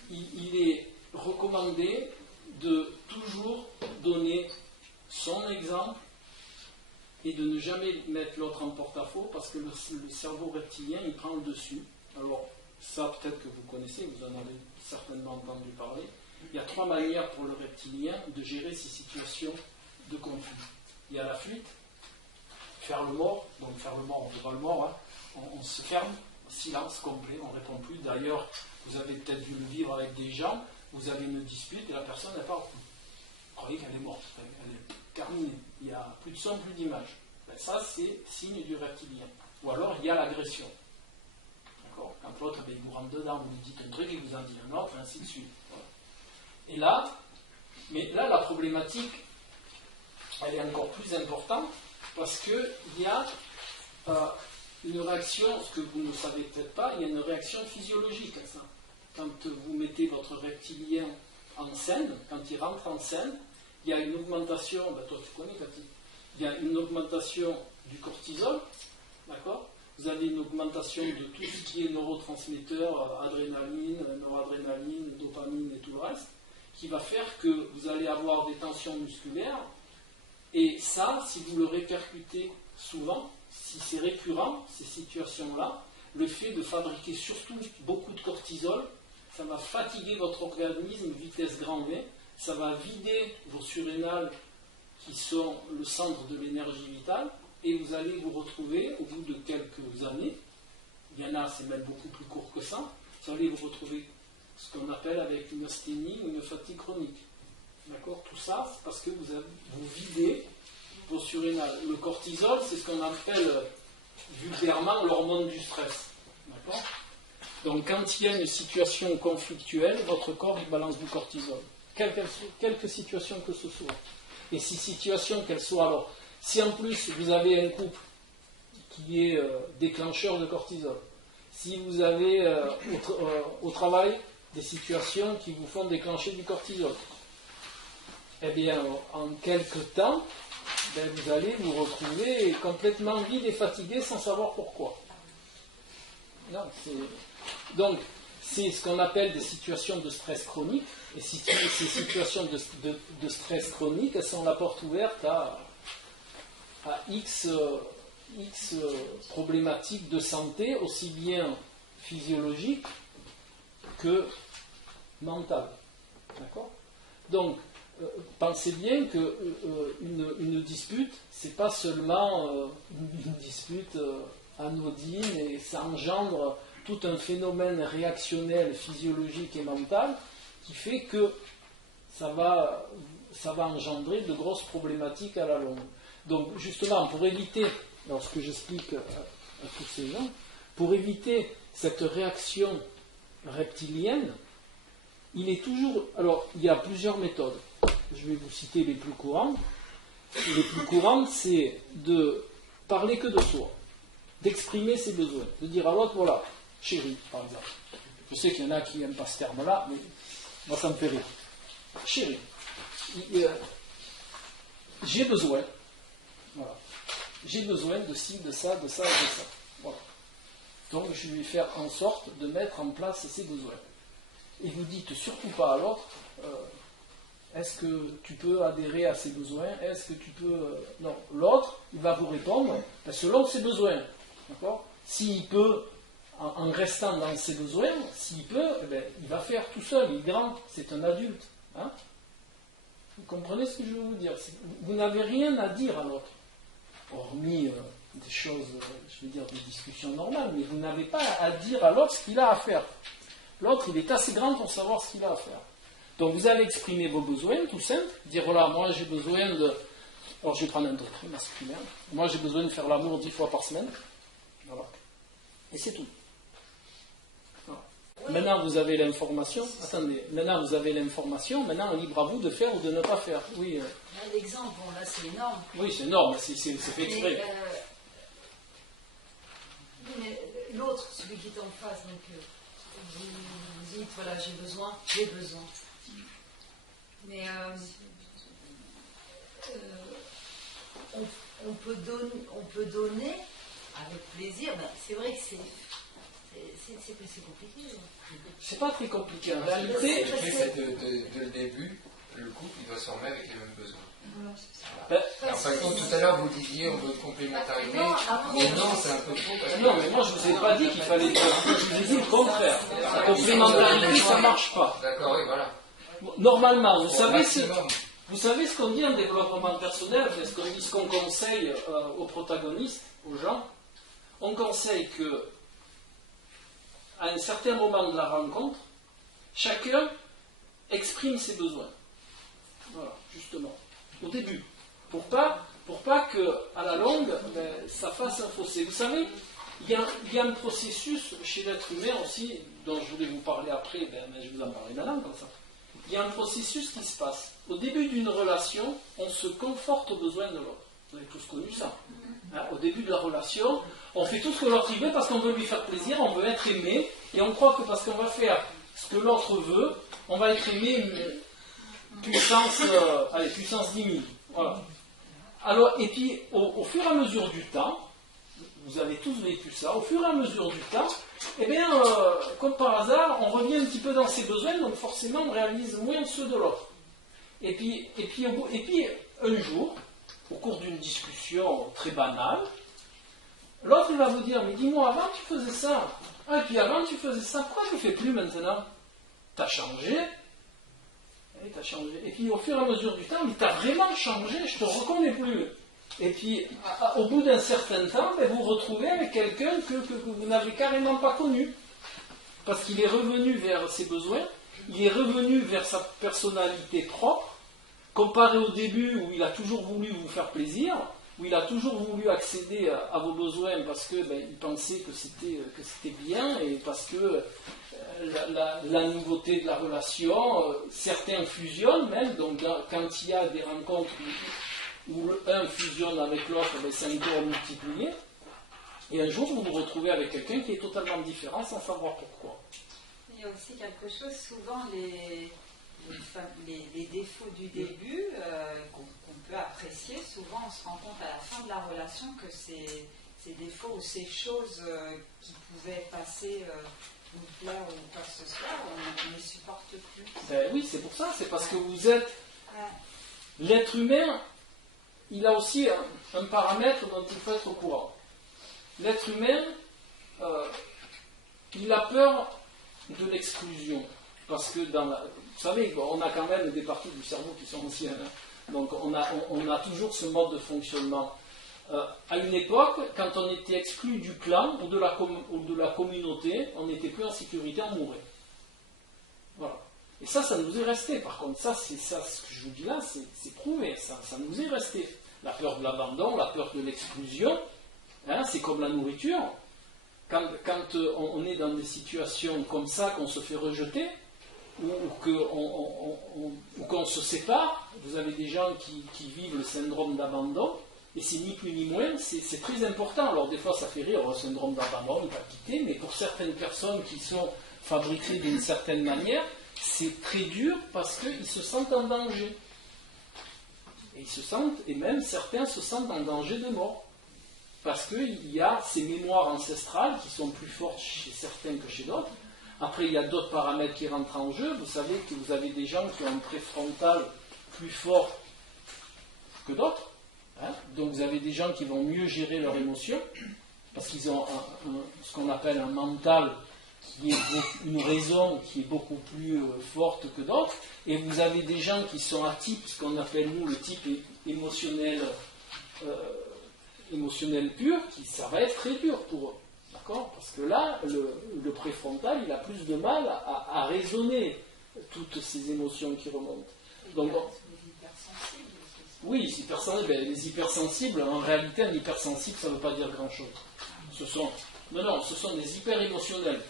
Il est recommandé de toujours donner son exemple et de ne jamais mettre l'autre en porte-à-faux parce que le cerveau reptilien il prend le dessus. Alors ça peut-être que vous connaissez, vous en avez certainement entendu parler. Il y a 3 manières pour le reptilien de gérer ces situations de conflit. Il y a la fuite, faire le mort, donc faire le mort, on ne fait pas le mort, hein. On se ferme, silence complet, on ne répond plus. D'ailleurs, vous avez peut-être dû le vivre avec des gens, vous avez une dispute et la personne n'est pas au coup. Vous croyez qu'elle est morte, elle est terminée, il n'y a plus de son, plus d'image. Ben, ça, c'est signe du reptilien. Ou alors, il y a l'agression. D'accord? Quand l'autre, ben, il vous rentre dedans, vous lui dites un truc, il vous en dit un autre, et ainsi de suite. Voilà. Et là, la problématique, elle est encore plus importante, parce qu'il y a une réaction, ce que vous ne savez peut-être pas, il y a une réaction physiologique à ça. Quand vous mettez votre reptilien en scène, quand il rentre en scène, il y a une augmentation, ben toi tu connais Cathy, il y a une augmentation du cortisol, d'accord? Vous avez une augmentation de tout ce qui est neurotransmetteur, adrénaline, noradrénaline, dopamine et tout le reste, qui va faire que vous allez avoir des tensions musculaires. Et ça, si vous le répercutez souvent, si c'est récurrent, ces situations-là, le fait de fabriquer surtout beaucoup de cortisol, ça va fatiguer votre organisme vitesse grand V, ça va vider vos surrénales qui sont le centre de l'énergie vitale, et vous allez vous retrouver, au bout de quelques années, il y en a, c'est même beaucoup plus court que ça, vous allez vous retrouver ce qu'on appelle avec une asthénie ou une fatigue chronique. D'accord? Tout ça, c'est parce que vous videz vos surrénales. Le cortisol, c'est ce qu'on appelle vulgairement l'hormone du stress. D'accord? Donc quand il y a une situation conflictuelle, votre corps il balance du cortisol. Quelque situation que ce soit. Et si situation qu'elle soit, alors, si en plus vous avez un couple qui est déclencheur de cortisol, si vous avez au travail des situations qui vous font déclencher du cortisol, eh bien, en quelques temps, vous allez vous retrouver complètement vide et fatigué sans savoir pourquoi. Non, donc, c'est ce qu'on appelle des situations de stress chronique. Et ces situations de stress chronique, elles sont la porte ouverte à X problématiques de santé, aussi bien physiologiques que mentales. D'accord ? Donc, pensez bien qu'une dispute, c'est pas seulement une dispute anodine et ça engendre tout un phénomène réactionnel, physiologique et mental qui fait que ça va engendrer de grosses problématiques à la longue. Donc justement, pour éviter, lorsque j'explique à tous ces gens, pour éviter cette réaction reptilienne, il est toujours... Alors, il y a plusieurs méthodes. Je vais vous citer les plus courantes. Les plus courantes, c'est de parler que de soi, d'exprimer ses besoins, de dire à l'autre, voilà, chérie, par exemple. Je sais qu'il y en a qui n'aiment pas ce terme-là, mais moi ça me fait rire. Chérie, j'ai besoin, voilà, j'ai besoin de ci, de ça, de ça et de ça. Voilà. Donc je vais faire en sorte de mettre en place ces besoins. Et vous dites surtout pas à l'autre, est-ce que tu peux adhérer à ses besoins? Est-ce que tu peux... Non, l'autre, il va vous répondre, parce que l'autre, ses besoins. D'accord? S'il peut, en restant dans ses besoins, s'il peut, eh bien, il va faire tout seul, il est grand, c'est un adulte. Hein? Vous comprenez ce que je veux vous dire? Vous n'avez rien à dire à l'autre, hormis des choses, je veux dire, des discussions normales, mais vous n'avez pas à dire à l'autre ce qu'il a à faire. L'autre, il est assez grand pour savoir ce qu'il a à faire. Donc vous allez exprimer vos besoins, tout simple, dire voilà, moi j'ai besoin de... Alors je vais prendre un truc masculin. Moi j'ai besoin de faire l'amour 10 fois par semaine. Voilà. Et c'est tout. Voilà. Oui. Maintenant vous avez l'information. Attendez, maintenant vous avez l'information, maintenant libre à vous de faire ou de ne pas faire. Oui. L'exemple, bon là c'est énorme. Oui, c'est énorme, c'est fait exprès. Mais l'autre, celui qui est en face, donc vous dites voilà, j'ai besoin. Mais on peut donner avec plaisir. Ben, c'est vrai que c'est compliqué. C'est pas très compliqué. En réalité, c'est de le début, le couple il doit se remettre avec les mêmes besoins. En fin de compte, tout à l'heure vous disiez on veut complémentarité. Mais non, c'est un peu faux. Non, mais moi je vous ai pas dit qu'il fallait. Je vous ai dit le contraire. La complémentarité, ça marche pas. D'accord, oui, voilà. Normalement, vous savez ce qu'on dit en développement personnel, ce qu'on conseille aux protagonistes, aux gens. On conseille que, à un certain moment de la rencontre, chacun exprime ses besoins. Voilà, justement. Au début. Pour pas que, à la longue, ça fasse un fossé. Vous savez, il y a un processus chez l'être humain aussi, dont je voulais vous parler après, mais je vous en parlerai maintenant comme ça. Il y a un processus qui se passe. Au début d'une relation, on se conforte aux besoins de l'autre. Vous avez tous connu ça. Hein, au début de la relation, on fait tout ce que l'autre veut parce qu'on veut lui faire plaisir, on veut être aimé, et on croit que parce qu'on va faire ce que l'autre veut, on va être aimé puissance 10 000. Voilà. Alors, et puis, au fur et à mesure du temps, vous avez tous vécu ça, au fur et à mesure du temps, eh bien, comme par hasard, on revient un petit peu dans ses besoins, donc forcément on réalise moins ceux de l'autre. Et puis un jour, au cours d'une discussion très banale, l'autre il va vous dire, mais dis-moi, avant tu faisais ça, et puis avant tu faisais ça, pourquoi tu ne fais plus maintenant? T'as changé. T'as changé. Et puis au fur et à mesure du temps, mais t'as vraiment changé, je te reconnais plus. Et puis, au bout d'un certain temps, vous vous retrouvez avec quelqu'un que vous n'avez carrément pas connu. Parce qu'il est revenu vers ses besoins, il est revenu vers sa personnalité propre, comparé au début où il a toujours voulu vous faire plaisir, où il a toujours voulu accéder à vos besoins parce que il pensait que c'était bien et parce que la nouveauté de la relation, certains fusionnent même, donc quand il y a des rencontres où un fusionne avec l'autre, c'est encore multiplié, et un jour vous vous retrouvez avec quelqu'un qui est totalement différent sans savoir pourquoi. Il y a aussi quelque chose, souvent les défauts du début qu'on peut apprécier, souvent on se rend compte à la fin de la relation que ces défauts ou ces choses qui pouvaient passer nous plaire ou quoi que ce soit, on ne les supporte plus. Oui, c'est pour ça, c'est parce que vous êtes... L'être humain, il a aussi un paramètre dont il faut être au courant. L'être humain, il a peur de l'exclusion. Parce que vous savez, on a quand même des parties du cerveau qui sont anciennes. Donc on a toujours ce mode de fonctionnement. À une époque, quand on était exclu du clan ou de la communauté, on n'était plus en sécurité, on mourait. Voilà. Et ça nous est resté. Par contre, ce que je vous dis là, c'est prouvé. Ça nous est resté. La peur de l'abandon, la peur de l'exclusion, c'est comme la nourriture. Quand on est dans des situations comme ça, qu'on se fait rejeter, ou qu'on se sépare, vous avez des gens qui vivent le syndrome d'abandon, et c'est ni plus ni moins, c'est très important. Alors des fois ça fait rire, le syndrome d'abandon, il va quitter, mais pour certaines personnes qui sont fabriquées d'une certaine manière, c'est très dur parce qu'ils se sentent en danger. Et même certains se sentent en danger de mort. Parce qu'il y a ces mémoires ancestrales qui sont plus fortes chez certains que chez d'autres. Après, il y a d'autres paramètres qui rentrent en jeu. Vous savez que vous avez des gens qui ont un préfrontal plus fort que d'autres. Donc vous avez des gens qui vont mieux gérer leurs émotions, parce qu'ils ont ce qu'on appelle un mental, qui est une raison qui est beaucoup plus forte que d'autres. Et vous avez des gens qui sont à type, ce qu'on appelle nous le type émotionnel pur, ça va être très dur pour eux. D'accord ? Parce que là, le préfrontal, il a plus de mal à raisonner toutes ces émotions qui remontent. Donc, oui, les hypersensibles, en réalité, un hypersensible, ça ne veut pas dire grand-chose. Ce sont des hyper-émotionnels.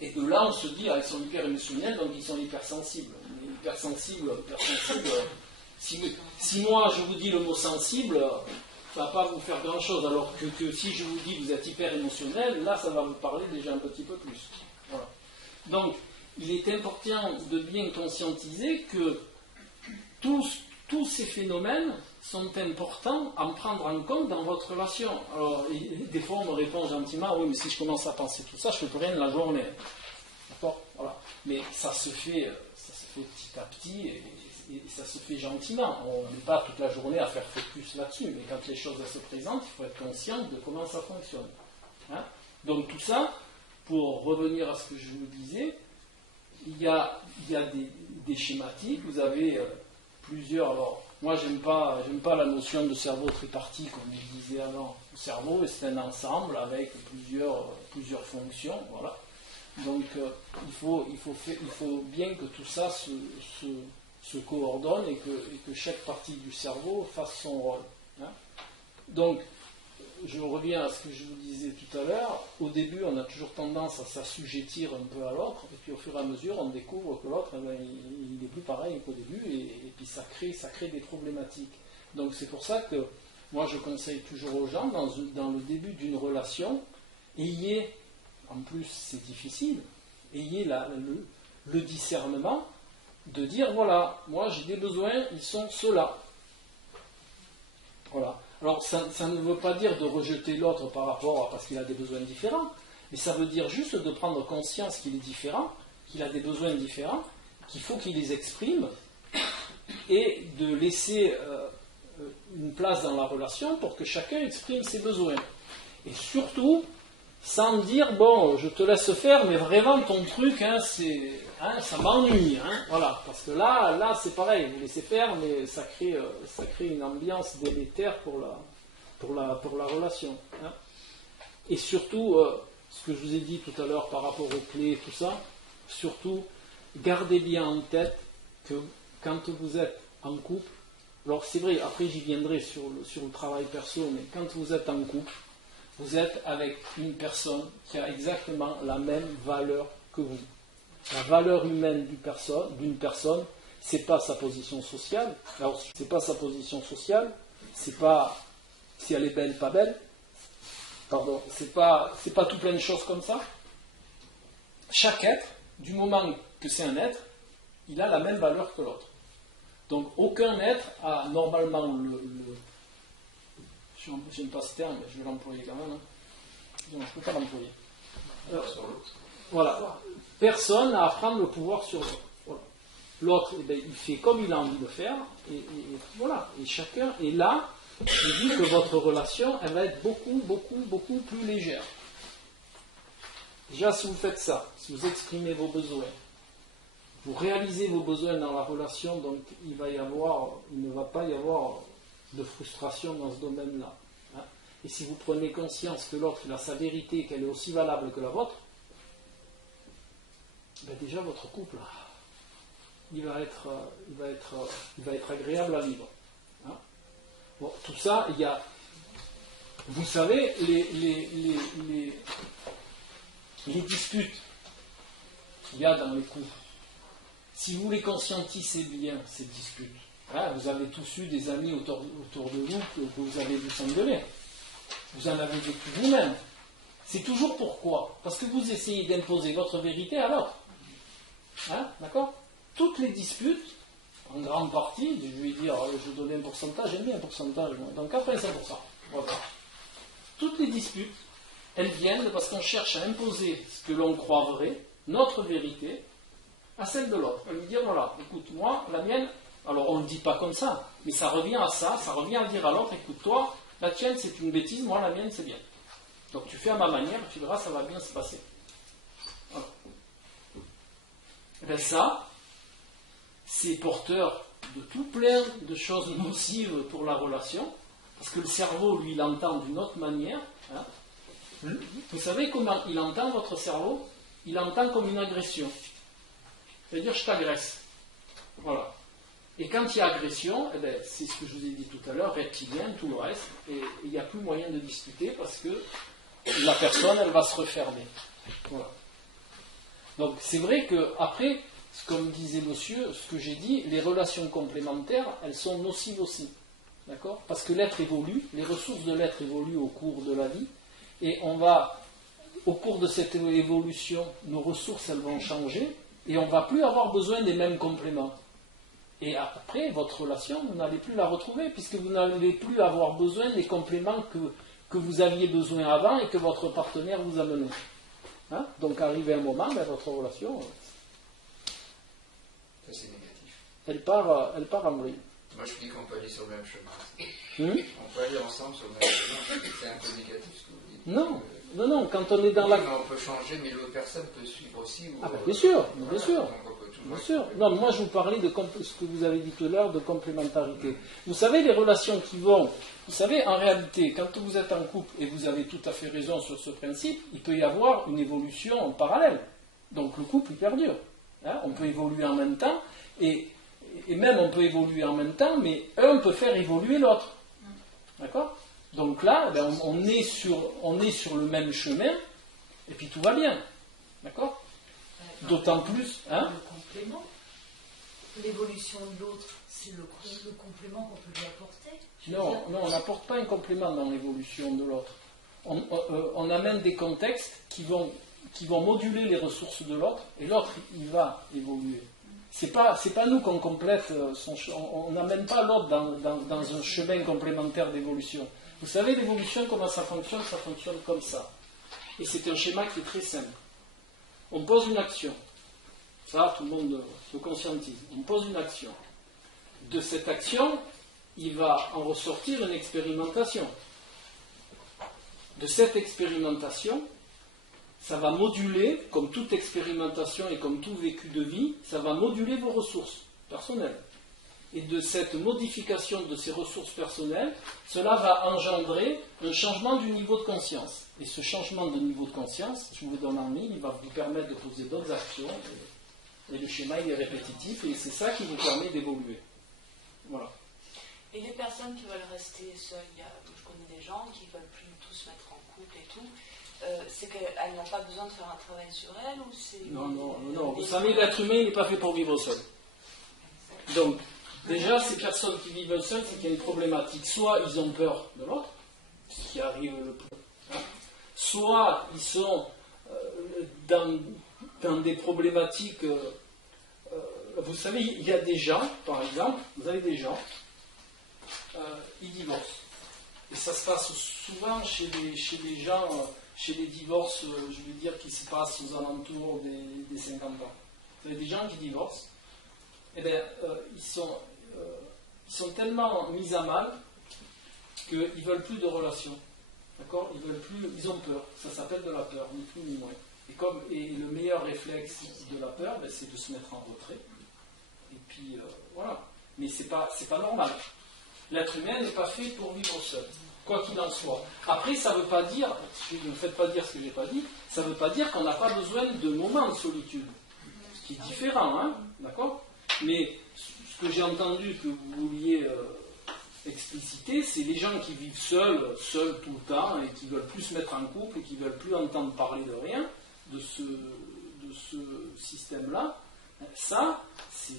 Et de là, on se dit, ils sont hyper-émotionnels, donc ils sont hypersensibles. Mais hypersensibles, si moi je vous dis le mot sensible, ça ne va pas vous faire grand-chose, alors que si je vous dis que vous êtes hyper-émotionnel, là, ça va vous parler déjà un petit peu plus. Voilà. Donc, il est important de bien conscientiser que tous ces phénomènes sont importants à prendre en compte dans votre relation. Alors, des fois, on me répond gentiment, oui, mais si je commence à penser tout ça, je ne fais plus rien de la journée. D'accord ? Voilà. Mais ça se fait petit à petit et ça se fait gentiment. On n'est pas toute la journée à faire focus là-dessus, mais quand les choses se présentent, il faut être conscient de comment ça fonctionne. Donc tout ça, pour revenir à ce que je vous disais, il y a des schématiques, vous avez plusieurs. Alors, moi, j'aime pas la notion de cerveau tripartite, comme je disais avant. Le cerveau, c'est un ensemble avec plusieurs fonctions, voilà. Donc, il faut bien que tout ça se coordonne et que chaque partie du cerveau fasse son rôle. Donc, je reviens à ce que je vous disais tout à l'heure. Au début, on a toujours tendance à s'assujettir un peu à l'autre, et puis au fur et à mesure, on découvre que l'autre, il n'est plus pareil qu'au début, et puis ça crée des problématiques. Donc, c'est pour ça que moi, je conseille toujours aux gens, dans le début d'une relation, en plus c'est difficile, ayez le discernement de dire, voilà, moi j'ai des besoins, ils sont ceux-là. Voilà. Alors ça ne veut pas dire de rejeter l'autre parce qu'il a des besoins différents, mais ça veut dire juste de prendre conscience qu'il est différent, qu'il a des besoins différents, qu'il faut qu'il les exprime, et de laisser une place dans la relation pour que chacun exprime ses besoins. Et surtout, sans dire, bon, je te laisse faire, mais vraiment ton truc, ça m'ennuie. Voilà. Parce que là c'est pareil, vous laissez faire, mais ça crée une ambiance délétère pour la relation. Et surtout, ce que je vous ai dit tout à l'heure par rapport aux clés et tout ça, surtout, gardez bien en tête que quand vous êtes en couple, Alors c'est vrai, après j'y viendrai sur le travail perso, mais quand vous êtes en couple, vous êtes avec une personne qui a exactement la même valeur que vous. La valeur humaine d'une personne, c'est pas sa position sociale. Alors c'est pas sa position sociale, c'est pas si elle est belle, pas belle. Pardon, c'est pas tout plein de choses comme ça. Chaque être, du moment que c'est un être, il a la même valeur que l'autre. Donc aucun être a normalement j'aime pas ce terme, mais je vais l'employer quand même. Non, je ne peux pas l'employer. Voilà. Personne n'a à prendre le pouvoir sur l'autre. Voilà. L'autre, il fait comme il a envie de faire, et voilà. Et chacun est là, il dit que votre relation, elle va être beaucoup, beaucoup, beaucoup plus légère. Déjà, si vous faites ça, si vous exprimez vos besoins, vous réalisez vos besoins dans la relation, donc il ne va pas y avoir de frustration dans ce domaine-là. Hein. Et si vous prenez conscience que l'autre il a sa vérité, qu'elle est aussi valable que la vôtre, ben déjà votre couple, il va être agréable à vivre. Hein. Bon, tout ça, il y a, vous savez, les disputes qu'il y a dans les couples. Si vous les conscientisez bien, ces disputes, hein, vous avez tous eu des amis autour de vous que vous avez vu s'engueuler. Vous en avez vécu vous-même. C'est toujours pourquoi? Parce que vous essayez d'imposer votre vérité à l'autre. Hein, d'accord? Toutes les disputes, en grande partie, je vais dire, je vais donner un pourcentage, j'aime bien un pourcentage, donc 85%. Voilà. Toutes les disputes, elles viennent parce qu'on cherche à imposer ce que l'on croit vrai, notre vérité, à celle de l'autre. Elle lui dire, voilà, écoute, moi, la mienne, alors on ne le dit pas comme ça, mais ça revient à ça revient à dire à l'autre, écoute, toi, la tienne c'est une bêtise, moi la mienne c'est bien. Donc tu fais à ma manière, tu verras, ça va bien se passer. Voilà. Et bien ça, c'est porteur de tout plein de choses nocives pour la relation, parce que le cerveau, lui, il entend d'une autre manière. Hein. Vous savez comment il entend votre cerveau? Il entend comme une agression. C'est-à-dire, je t'agresse. Voilà. Et quand il y a agression, eh bien, c'est ce que je vous ai dit tout à l'heure, reptilien, tout le reste, et il n'y a plus moyen de discuter parce que la personne, elle va se refermer. Voilà. Donc, c'est vrai que, après, comme disait monsieur, ce que j'ai dit, les relations complémentaires, elles sont nocives aussi. D'accord? Parce que l'être évolue, les ressources de l'être évoluent au cours de la vie, et au cours de cette évolution, nos ressources, elles vont changer, et on ne va plus avoir besoin des mêmes compléments. Et après, votre relation, vous n'allez plus la retrouver, puisque vous n'allez plus avoir besoin des compléments que vous aviez besoin avant et que votre partenaire vous a mené. Hein? Donc, arrivé un moment, ben, votre relation, ça, c'est négatif. Elle part en vrille. Moi, je dis qu'on peut aller sur le même chemin. On peut aller ensemble sur le même chemin. C'est un peu négatif ce que vous dites. Non, quand on est dans la... Mais on peut changer, mais l'autre personne peut suivre aussi. Ou... Ah ben, bien sûr, voilà, bien sûr. Bien sûr. Non, moi je vous parlais de ce que vous avez dit tout à l'heure, de complémentarité. Vous savez, les relations qui vont... Vous savez, en réalité, quand vous êtes en couple, et vous avez tout à fait raison sur ce principe, il peut y avoir une évolution en parallèle. Donc le couple, il perdure. Hein, on peut évoluer en même temps, et même on peut évoluer en même temps, mais un peut faire évoluer l'autre. D'accord? Donc là, ben, on est sur le même chemin, et puis tout va bien. D'accord? D'autant plus... Hein? Le complément. L'évolution de l'autre, c'est le complément qu'on peut lui apporter. Non, on n'apporte pas un complément dans l'évolution de l'autre. On amène des contextes qui vont moduler les ressources de l'autre, et l'autre, il va évoluer. C'est pas nous qu'on complète on n'amène pas l'autre dans un chemin complémentaire d'évolution. Vous savez, l'évolution, comment ça fonctionne comme ça. Et c'est un schéma qui est très simple. On pose une action. Ça, tout le monde se conscientise. On pose une action. De cette action, il va en ressortir une expérimentation. De cette expérimentation, ça va moduler, comme toute expérimentation et comme tout vécu de vie, ça va moduler vos ressources personnelles. Et de cette modification de ces ressources personnelles, cela va engendrer un changement du niveau de conscience. Et ce changement de niveau de conscience, je vous le donne en ligne, il va vous permettre de poser d'autres actions. Et le schéma, il est répétitif, et c'est ça qui vous permet d'évoluer. Voilà. Et les personnes qui veulent rester seules, je connais des gens qui ne veulent plus tous se mettre en couple et tout, c'est qu'elles n'ont pas besoin de faire un travail sur elles ou c'est... Non. Vous savez, l'être humain, il n'est pas fait pour vivre seul. Donc, déjà, ces personnes qui vivent seules, c'est qu'il y a une problématique. Soit ils ont peur de l'autre, ce qui arrive le plus. Soit ils sont dans des problématiques. Vous savez, il y a des gens, par exemple, vous avez des gens, ils divorcent. Et ça se passe souvent chez les gens, chez les divorces, je veux dire, qui se passent aux alentours des 50 ans. Vous avez des gens qui divorcent, et bien, ils sont tellement mis à mal qu'ils ne veulent plus de relations. D'accord ? Ils ont peur. Ça s'appelle de la peur, ni plus ni moins. Et le meilleur réflexe de la peur, ben, c'est de se mettre en retrait. Et puis, voilà. Mais c'est pas normal. L'être humain n'est pas fait pour vivre seul, quoi qu'il en soit. Après, ça ne veut pas dire, ne me faites pas dire ce que je n'ai pas dit, ça ne veut pas dire qu'on n'a pas besoin de moments de solitude. Ce qui est différent, hein ? D'accord ? Mais ce que j'ai entendu que vous vouliez expliciter, c'est les gens qui vivent seuls tout le temps, et qui ne veulent plus se mettre en couple, et qui ne veulent plus entendre parler de rien, de ce système-là. Ça, c'est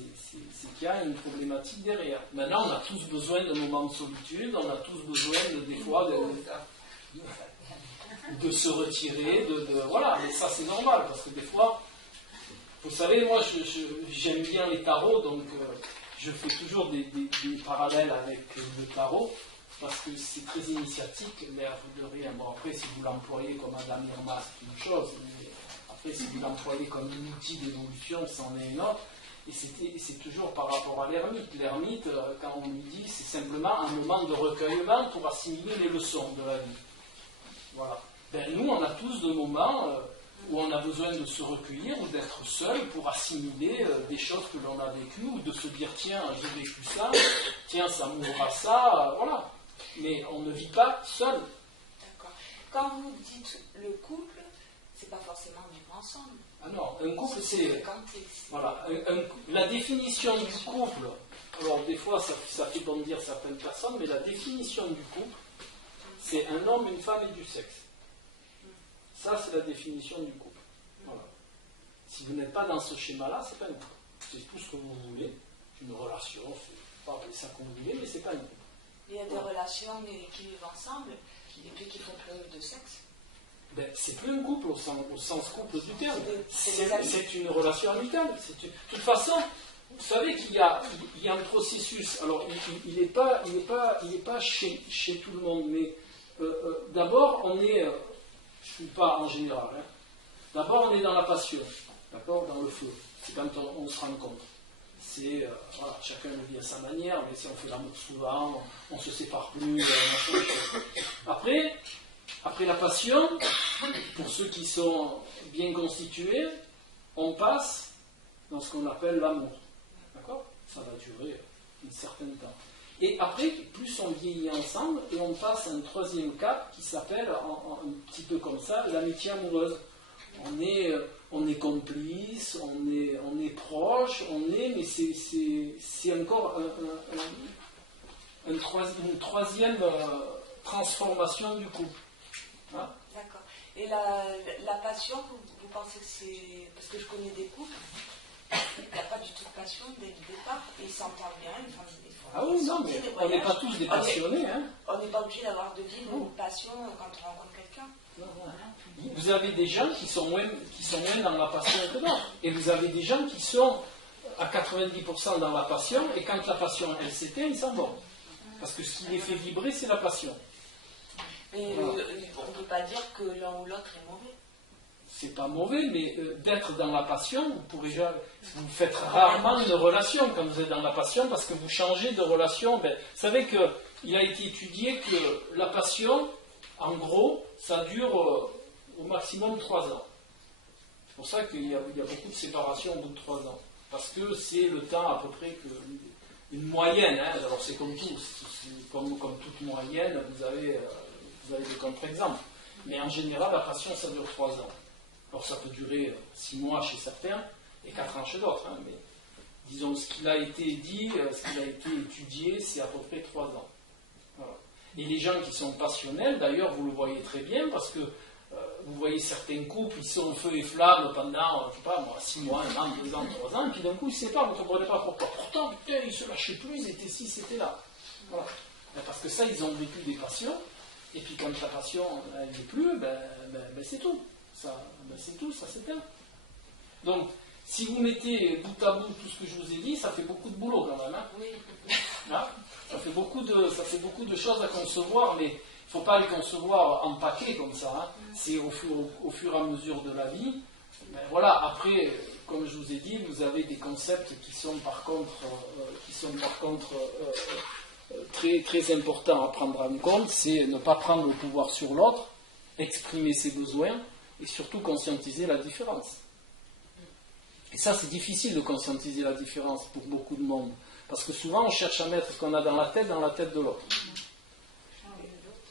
qu'il y a une problématique derrière. Maintenant, on a tous besoin de moments de solitude, on a tous besoin des fois de se retirer, voilà, et ça c'est normal, parce que des fois, vous savez, moi j'aime bien les tarots, donc je fais toujours des parallèles avec le tarot, parce que c'est très initiatique, l'air de rien. Bon, après, si vous l'employez comme un Damirma, c'est une chose, mais après, si vous l'employez comme un outil d'évolution, c'en est une autre. Et c'est toujours par rapport à l'ermite. L'ermite, quand on lui dit, c'est simplement un moment de recueillement pour assimiler les leçons de la vie. Voilà. Ben, nous, on a tous des moments où on a besoin de se recueillir ou d'être seul pour assimiler des choses que l'on a vécues, ou de se dire, tiens, j'ai vécu ça, tiens, ça m'ouvra ça, voilà. Mais on ne vit pas seul. D'accord. Quand vous dites le couple, c'est pas forcément vivre ensemble. Ah non, un couple, c'est... Voilà, la définition du couple, alors des fois ça fait bondir certaines personnes, mais la définition du couple, c'est un homme, une femme et du sexe. Ça, c'est la définition du couple. Voilà. Si vous n'êtes pas dans ce schéma-là, c'est pas un couple. C'est tout ce que vous voulez. C'est une relation, c'est pas appeler ça comme vous voulez, mais c'est pas un couple. Il y a des relations qui vivent ensemble et puis qui font plus de sexe. Ben, c'est plus un couple au sens couple du terme. C'est une relation amicale. De toute façon, vous savez qu'il y a un processus. Alors, il n'est pas chez tout le monde, mais d'abord, on est. Je ne suis pas en général. Hein. D'abord, on est dans la passion, d'accord, dans le feu. C'est quand on se rencontre. C'est voilà, chacun le vit à sa manière, mais si on fait l'amour souvent, on ne se sépare plus. Après la passion, pour ceux qui sont bien constitués, on passe dans ce qu'on appelle l'amour. D'accord ? Ça va durer un certain temps. Et après, plus on vieillit ensemble, et on passe à un troisième cap qui s'appelle, un petit peu comme ça, l'amitié amoureuse. On est complice, on est proche, mais c'est encore une troisième transformation du couple. Hein? D'accord. Et la passion, vous pensez que c'est... Parce que je connais des couples, il n'y a pas du tout de passion dès le départ, et ils s'entendent bien, ils font des fois. Ah oui, non, mais on n'est pas tous des passionnés. On n'est pas obligé d'avoir de vivre une passion quand on rencontre quelqu'un. Non. Vous avez des gens qui sont moins dans la passion que d'autres. Et vous avez des gens qui sont à 90% dans la passion, et quand la passion, elle s'éteint, ils s'en vont. Parce que ce qui les fait vibrer, c'est la passion. Et on ne peut pas dire que l'un ou l'autre est mauvais. C'est pas mauvais, mais d'être dans la passion, vous faites rarement une relation quand vous êtes dans la passion, parce que vous changez de relation. Ben, vous savez qu'il a été étudié que la passion, en gros, ça dure au maximum 3 ans. C'est pour ça qu'il y a beaucoup de séparations au bout de 3 ans. Parce que c'est le temps à peu près une moyenne. Hein. Alors c'est comme tout, comme toute moyenne, vous avez des contre-exemples. Mais en général, la passion, ça dure 3 ans. Alors ça peut durer 6 mois chez certains et 4 ans chez d'autres. Hein, mais disons, ce qu'il a été dit, ce qu'il a été étudié, c'est à peu près 3 ans. Voilà. Et les gens qui sont passionnels, d'ailleurs, vous le voyez très bien, parce que vous voyez certains couples, ils sont feu et flamme pendant, je sais pas moi, 6 mois, 1 an, 2 ans, 3 ans, et puis d'un coup, ils se séparent, vous ne comprenez pas pourquoi. Pourtant, putain, ils ne se lâchaient plus, ils étaient ci, c'était là. Voilà. Parce que ça, ils ont vécu des passions, et puis quand la passion n'est plus, c'est tout. C'est tout, ça s'éteint. Donc, si vous mettez bout à bout tout ce que je vous ai dit, ça fait beaucoup de boulot quand même. Hein. Oui. Hein, ça fait beaucoup de choses à concevoir, mais il ne faut pas les concevoir en paquet comme ça. Hein. C'est au fur et à mesure de la vie. Mais voilà, après, comme je vous ai dit, vous avez des concepts qui sont par contre, très, très importants à prendre en compte. C'est ne pas prendre le pouvoir sur l'autre, exprimer ses besoins et surtout conscientiser la différence. Et ça, c'est difficile de conscientiser la différence pour beaucoup de monde. Parce que souvent, on cherche à mettre ce qu'on a dans la tête de l'autre.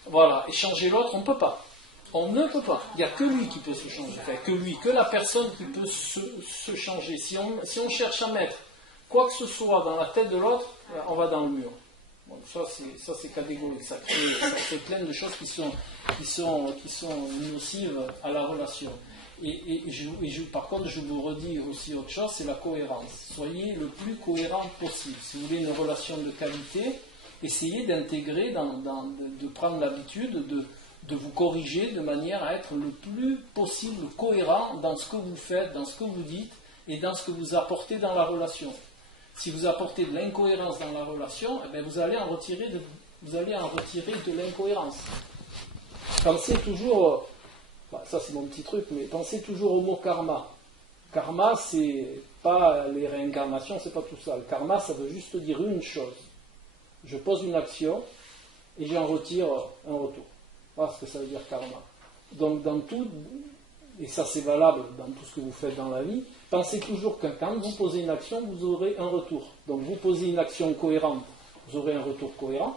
Voilà. Et changer l'autre, on ne peut pas. On ne peut pas. Il n'y a que lui qui peut se changer. Enfin, que la personne qui peut se changer. Si on cherche à mettre quoi que ce soit dans la tête de l'autre, on va dans le mur. Bon, ça, c'est catégorique. Ça crée plein de choses qui sont nocives à la relation. Par contre, je vous redis aussi autre chose, c'est la cohérence. Soyez le plus cohérent possible. Si vous voulez une relation de qualité, essayez d'intégrer, de prendre l'habitude de vous corriger de manière à être le plus possible cohérent dans ce que vous faites, dans ce que vous dites et dans ce que vous apportez dans la relation. Si vous apportez de l'incohérence dans la relation, eh bien vous allez en retirer de l'incohérence. Pensez toujours... ça c'est mon petit truc, mais pensez toujours au mot karma. Karma, c'est pas les réincarnations, c'est pas tout ça. Le karma, ça veut juste dire une chose. Je pose une action et j'en retire un retour. Voilà ce que ça veut dire karma. Donc dans tout, et ça c'est valable dans tout ce que vous faites dans la vie, pensez toujours que quand vous posez une action, vous aurez un retour. Donc vous posez une action cohérente, vous aurez un retour cohérent.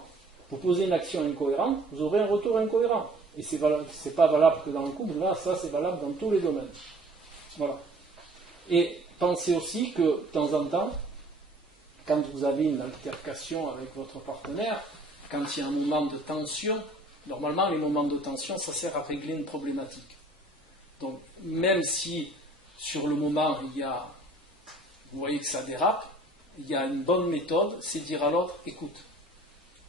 Vous posez une action incohérente, vous aurez un retour incohérent. Et c'est pas valable que dans le couple, là, ça c'est valable dans tous les domaines. Voilà. Et pensez aussi que, de temps en temps, quand vous avez une altercation avec votre partenaire, quand il y a un moment de tension, normalement les moments de tension, ça sert à régler une problématique. Donc, même si sur le moment, vous voyez que ça dérape, il y a une bonne méthode, c'est dire à l'autre, écoute,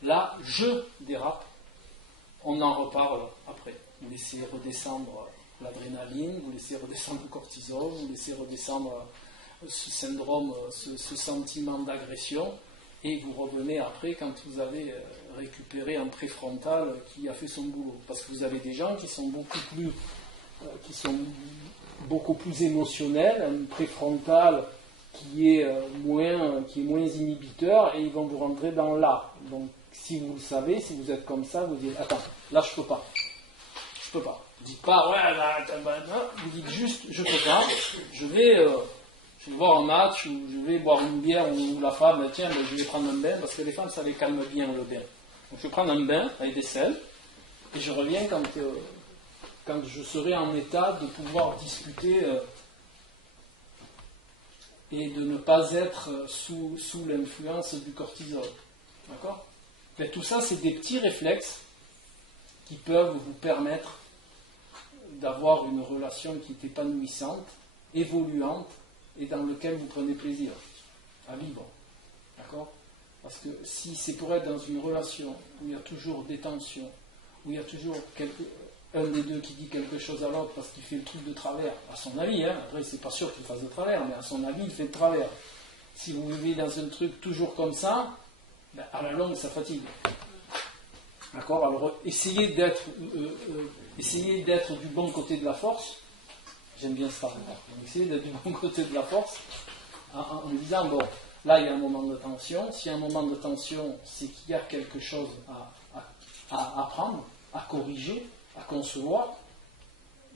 là, je dérape, on en reparle après. Vous laissez redescendre l'adrénaline, vous laissez redescendre le cortisol, vous laissez redescendre ce syndrome, ce sentiment d'agression, et vous revenez après quand vous avez récupéré un préfrontal qui a fait son boulot. Parce que vous avez des gens qui sont beaucoup plus émotionnels, un préfrontal qui est moins inhibiteur, et ils vont vous rentrer dans l'art. Donc, si vous le savez, si vous êtes comme ça, vous dites, attends, là je peux pas. Vous dites pas, ouais, là, vous dites juste, je peux pas, je vais voir un match, ou je vais boire une bière, ou la femme, tiens, je vais prendre un bain, parce que les femmes, ça les calme bien le bain. Donc je vais prendre un bain avec des sels, et je reviens quand je serai en état de pouvoir discuter et de ne pas être sous l'influence du cortisol. D'accord ? Mais tout ça, c'est des petits réflexes qui peuvent vous permettre d'avoir une relation qui est épanouissante, évoluante, et dans laquelle vous prenez plaisir à vivre. D'accord ? Parce que si c'est pour être dans une relation où il y a toujours des tensions, où il y a toujours un des deux qui dit quelque chose à l'autre parce qu'il fait le truc de travers, à son avis, après c'est pas sûr qu'il fasse de travers, mais à son avis il fait de travers. Si vous vivez dans un truc toujours comme ça, à la longue ça fatigue. D'accord ? Alors essayez d'être du bon côté de la force. J'aime bien ça. Essayez d'être du bon côté de la force en disant, bon, là il y a un moment de tension. S'il y a un moment de tension, c'est qu'il y a quelque chose à apprendre, à corriger, à concevoir,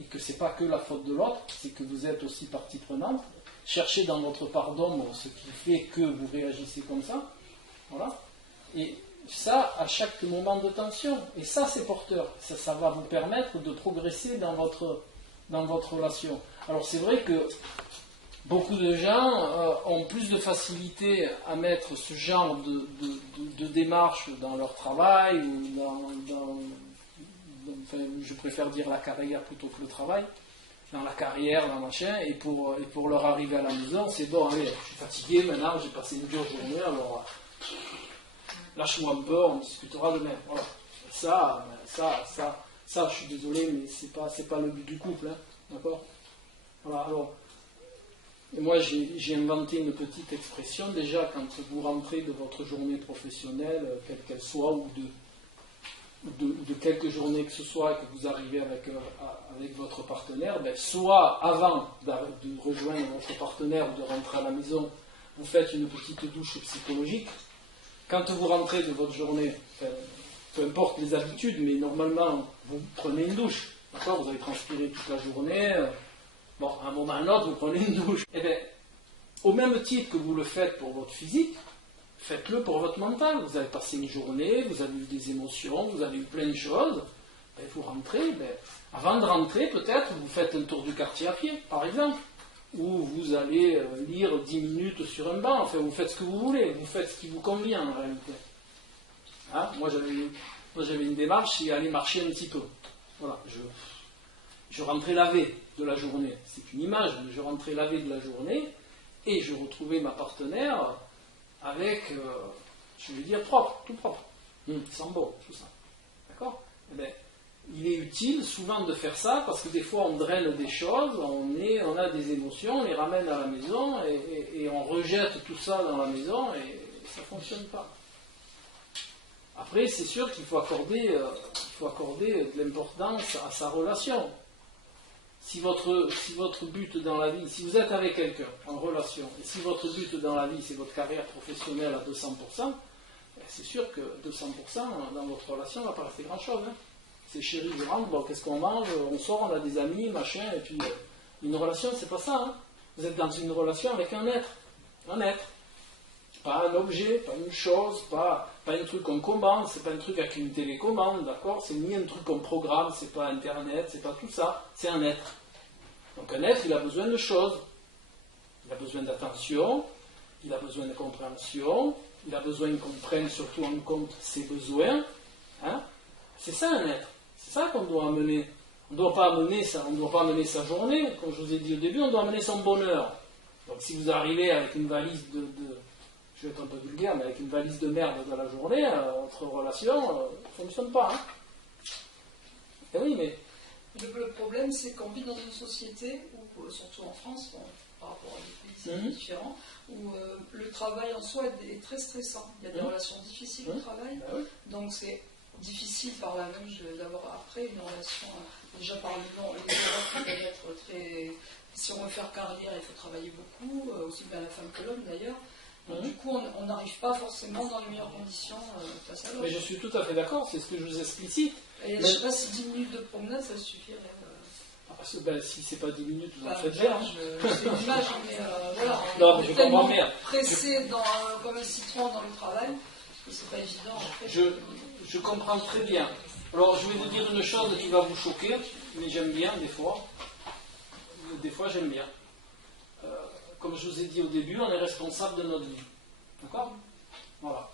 et que ce n'est pas que la faute de l'autre, c'est que vous êtes aussi partie prenante. Cherchez dans votre part d'ombre ce qui fait que vous réagissez comme ça. Voilà. Et ça, à chaque moment de tension. Et ça, c'est porteur. Ça va vous permettre de progresser dans votre relation. Alors, c'est vrai que beaucoup de gens ont plus de facilité à mettre ce genre de démarche dans leur travail, ou enfin, je préfère dire la carrière plutôt que le travail, dans la carrière, dans machin, et pour leur arriver à la maison, c'est bon, allez, je suis fatigué maintenant, j'ai passé une dure journée, alors lâche-moi un peu, on discutera demain. Voilà. Ça, je suis désolé, mais c'est pas le but du couple, hein, d'accord? Voilà, alors, et moi j'ai inventé une petite expression, déjà, quand vous rentrez de votre journée professionnelle, quelle qu'elle soit, ou de quelques journées que ce soit, que vous arrivez avec votre partenaire, ben, soit avant de rejoindre votre partenaire ou de rentrer à la maison, vous faites une petite douche psychologique. Quand vous rentrez de votre journée, peu importe les habitudes, mais normalement, vous prenez une douche. D'accord? Vous avez transpiré toute la journée. Bon, à un moment ou à un autre, vous prenez une douche. Eh bien, au même titre que vous le faites pour votre physique, faites-le pour votre mental. Vous avez passé une journée, vous avez eu des émotions, vous avez eu plein de choses. Ben, vous rentrez. Ben, avant de rentrer, peut-être, vous faites un tour du quartier à pied, par exemple. Ou vous allez lire 10 minutes sur un banc. Enfin, vous faites ce que vous voulez. Vous faites ce qui vous convient, en réalité. Hein? Moi, j'avais une démarche, c'est aller marcher un petit peu. Voilà. Je rentrais lavé de la journée. C'est une image, mais je rentrais lavé de la journée et je retrouvais ma partenaire avec, je vais dire, propre, tout propre. Sans bon, tout ça. D'accord? Eh bien, il est utile souvent de faire ça parce que des fois on draine des choses, on a des émotions, on les ramène à la maison et on rejette tout ça dans la maison et ça ne fonctionne pas. Après, c'est sûr qu'il faut accorder de l'importance à sa relation. Si votre but dans la vie, si vous êtes avec quelqu'un en relation, et si votre but dans la vie c'est votre carrière professionnelle à 200%, c'est sûr que 200% dans votre relation ne va pas rester grand-chose. Hein. C'est chérie, je rentre, bon, qu'est-ce qu'on mange, on sort, on a des amis, machin, et puis une relation, c'est pas ça. Hein. Vous êtes dans une relation avec un être. Un être. Pas un objet, pas une chose, pas un truc qu'on commande, c'est pas un truc avec une télécommande, d'accord? C'est ni un truc qu'on programme, c'est pas Internet, c'est pas tout ça, c'est un être. Donc un être, il a besoin de choses. Il a besoin d'attention, il a besoin de compréhension, il a besoin qu'on prenne surtout en compte ses besoins. Hein? C'est ça un être. C'est ça qu'on doit amener. On ne doit pas amener sa journée, comme je vous ai dit au début, on doit amener son bonheur. Donc si vous arrivez avec une valise je vais être un peu vulgaire, mais avec une valise de merde dans la journée, votre relation ne fonctionne pas. Hein. Et oui, mais... Le problème, c'est qu'on vit dans une société, où, surtout en France, bon, par rapport à des pays différents, où le travail en soi est très stressant. Il y a des relations difficiles au travail, donc c'est difficile par là même d'avoir après une relation, déjà par les horaires qui peuvent être très... Si on veut faire carrière, il faut travailler beaucoup, aussi bien la femme que l'homme d'ailleurs. Donc, du coup, on n'arrive pas forcément dans les meilleures conditions face à l'autre. Mais je suis tout à fait d'accord, c'est ce que je vous explicite. Et je ne sais pas si 10 minutes de promenade, ça suffirait. Parce que si c'est pas 10 minutes, vous en faites bien. C'est une image, mais voilà. Non, mais je comprends bien. Pressé comme un citron dans le travail, que c'est pas évident. En fait. Je comprends très bien. Alors, je vais vous dire une chose qui va vous choquer, mais j'aime bien des fois. Des fois, j'aime bien. Comme je vous ai dit au début, on est responsable de notre vie. D'accord? Voilà.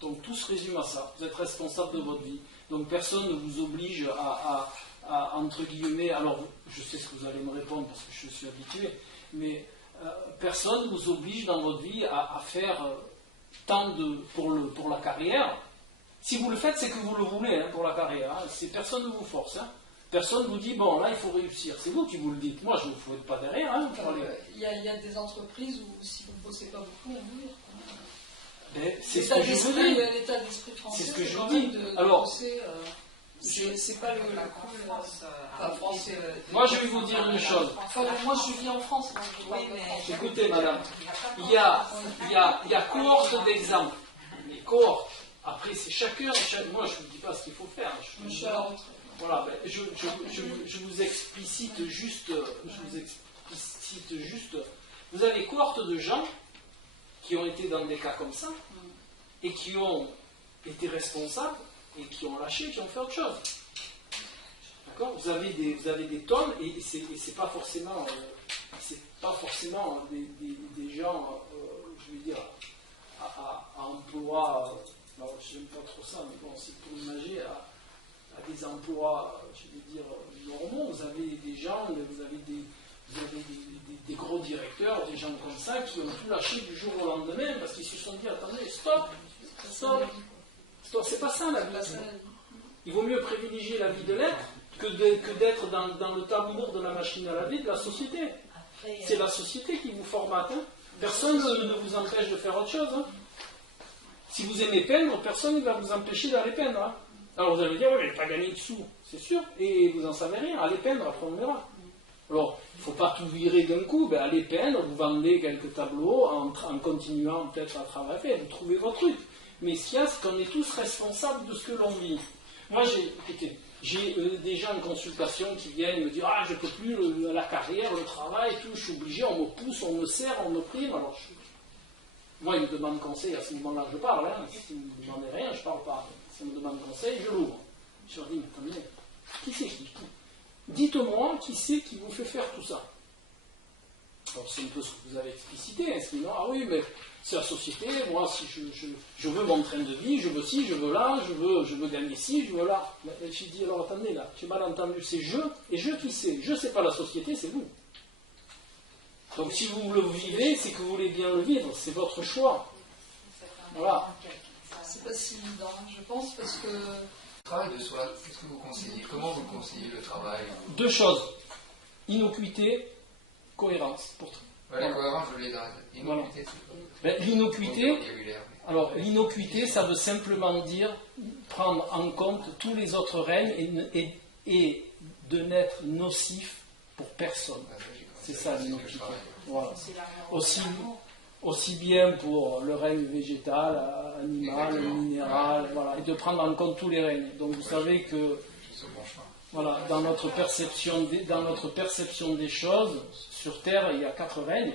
Donc tout se résume à ça. Vous êtes responsable de votre vie. Donc personne ne vous oblige à entre guillemets, alors je sais ce que vous allez me répondre parce que je suis habitué, mais personne ne vous oblige dans votre vie à faire tant pour la carrière. Si vous le faites, c'est que vous le voulez pour la carrière. Hein. Personne ne vous force. Hein. Personne ne vous dit, bon, là, il faut réussir. C'est vous qui vous le dites. Moi, je ne vous fouette pas derrière. Hein, il y a des entreprises où, si vous ne bossez pas beaucoup, on vous vire. C'est ce que je vous dis. L'état d'esprit français, c'est ce que je vous dis. Alors, c'est pas le français. Moi, je vais vous dire une chose. Enfin, moi, je vis en France. Écoutez, madame, il y a cohorte d'exemples. Les cohortes. Après, c'est chacun. Moi, je ne vous dis pas ce qu'il faut faire. Voilà, je vous explicite juste. Vous avez cohorte de gens qui ont été dans des cas comme ça et qui ont été responsables et qui ont lâché, qui ont fait autre chose. D'accord ? Vous avez des tonnes et c'est pas forcément c'est pas forcément des gens, je vais dire, à emploi, alors j'aime pas trop ça, mais bon, c'est pour imaginer, à des emplois, je vais dire, normaux. Vous avez des gens, vous avez des gros directeurs, des gens comme ça, qui ont tout lâché du jour au lendemain, parce qu'ils se sont dit, attendez, stop, c'est pas ça la vie. Il vaut mieux privilégier la vie de l'être que d'être dans le tambour de la machine à laver de la société. C'est la société qui vous formate. Hein. Personne ne vous empêche de faire autre chose. Hein. Si vous aimez peindre, personne ne va vous empêcher d'aller peindre. Hein. Alors vous allez dire, oui, mais pas gagner de sous, c'est sûr, et vous n'en savez rien, allez peindre, après on verra. Alors, il ne faut pas tout virer d'un coup, ben, allez peindre, vous vendez quelques tableaux en continuant peut-être à travailler, vous trouvez votre truc. Mais ce qu'il y a, c'est qu'on est tous responsables de ce que l'on vit. Moi, j'ai des gens en consultation qui viennent me dire, ah, je ne peux plus, la carrière, le travail, tout, je suis obligé, on me pousse, on me serre, on me prime. Alors, moi, ils me demandent conseil, à ce moment-là, je parle. Hein. Si vous ne me demandez rien, je ne parle pas. Si on me demande conseil, je l'ouvre. Je leur dis, mais attendez, qui c'est qui dites-moi qui c'est qui vous fait faire tout ça. Alors c'est un peu ce que vous avez explicité, hein, sinon, ah oui, mais c'est la société, moi, si je veux mon train de vie, je veux ci, je veux là, je veux gagner ci, je veux là. J'ai dit, alors attendez, là, j'ai mal entendu, c'est je, et je qui sais. Je, c'est pas la société, c'est vous. Donc si vous le vivez, c'est que vous voulez bien le vivre, c'est votre choix. Voilà. C'est pas si évident, je pense, parce que... Le travail de soi, qu'est-ce que vous conseillez? Comment vous conseillez le travail? Deux choses. Innocuité, cohérence. La cohérence, je l'ai dans l'innocuité. Voilà. L'innocuité, alors l'innocuité, ça veut simplement dire prendre en compte tous les autres règnes et de n'être nocif pour personne. C'est ça l'innocuité. Voilà. Aussi bien pour le règne végétal, animal, minéral, voilà, et de prendre en compte tous les règnes. Donc vous savez que voilà, dans notre perception des choses, sur Terre, il y a 4 règnes,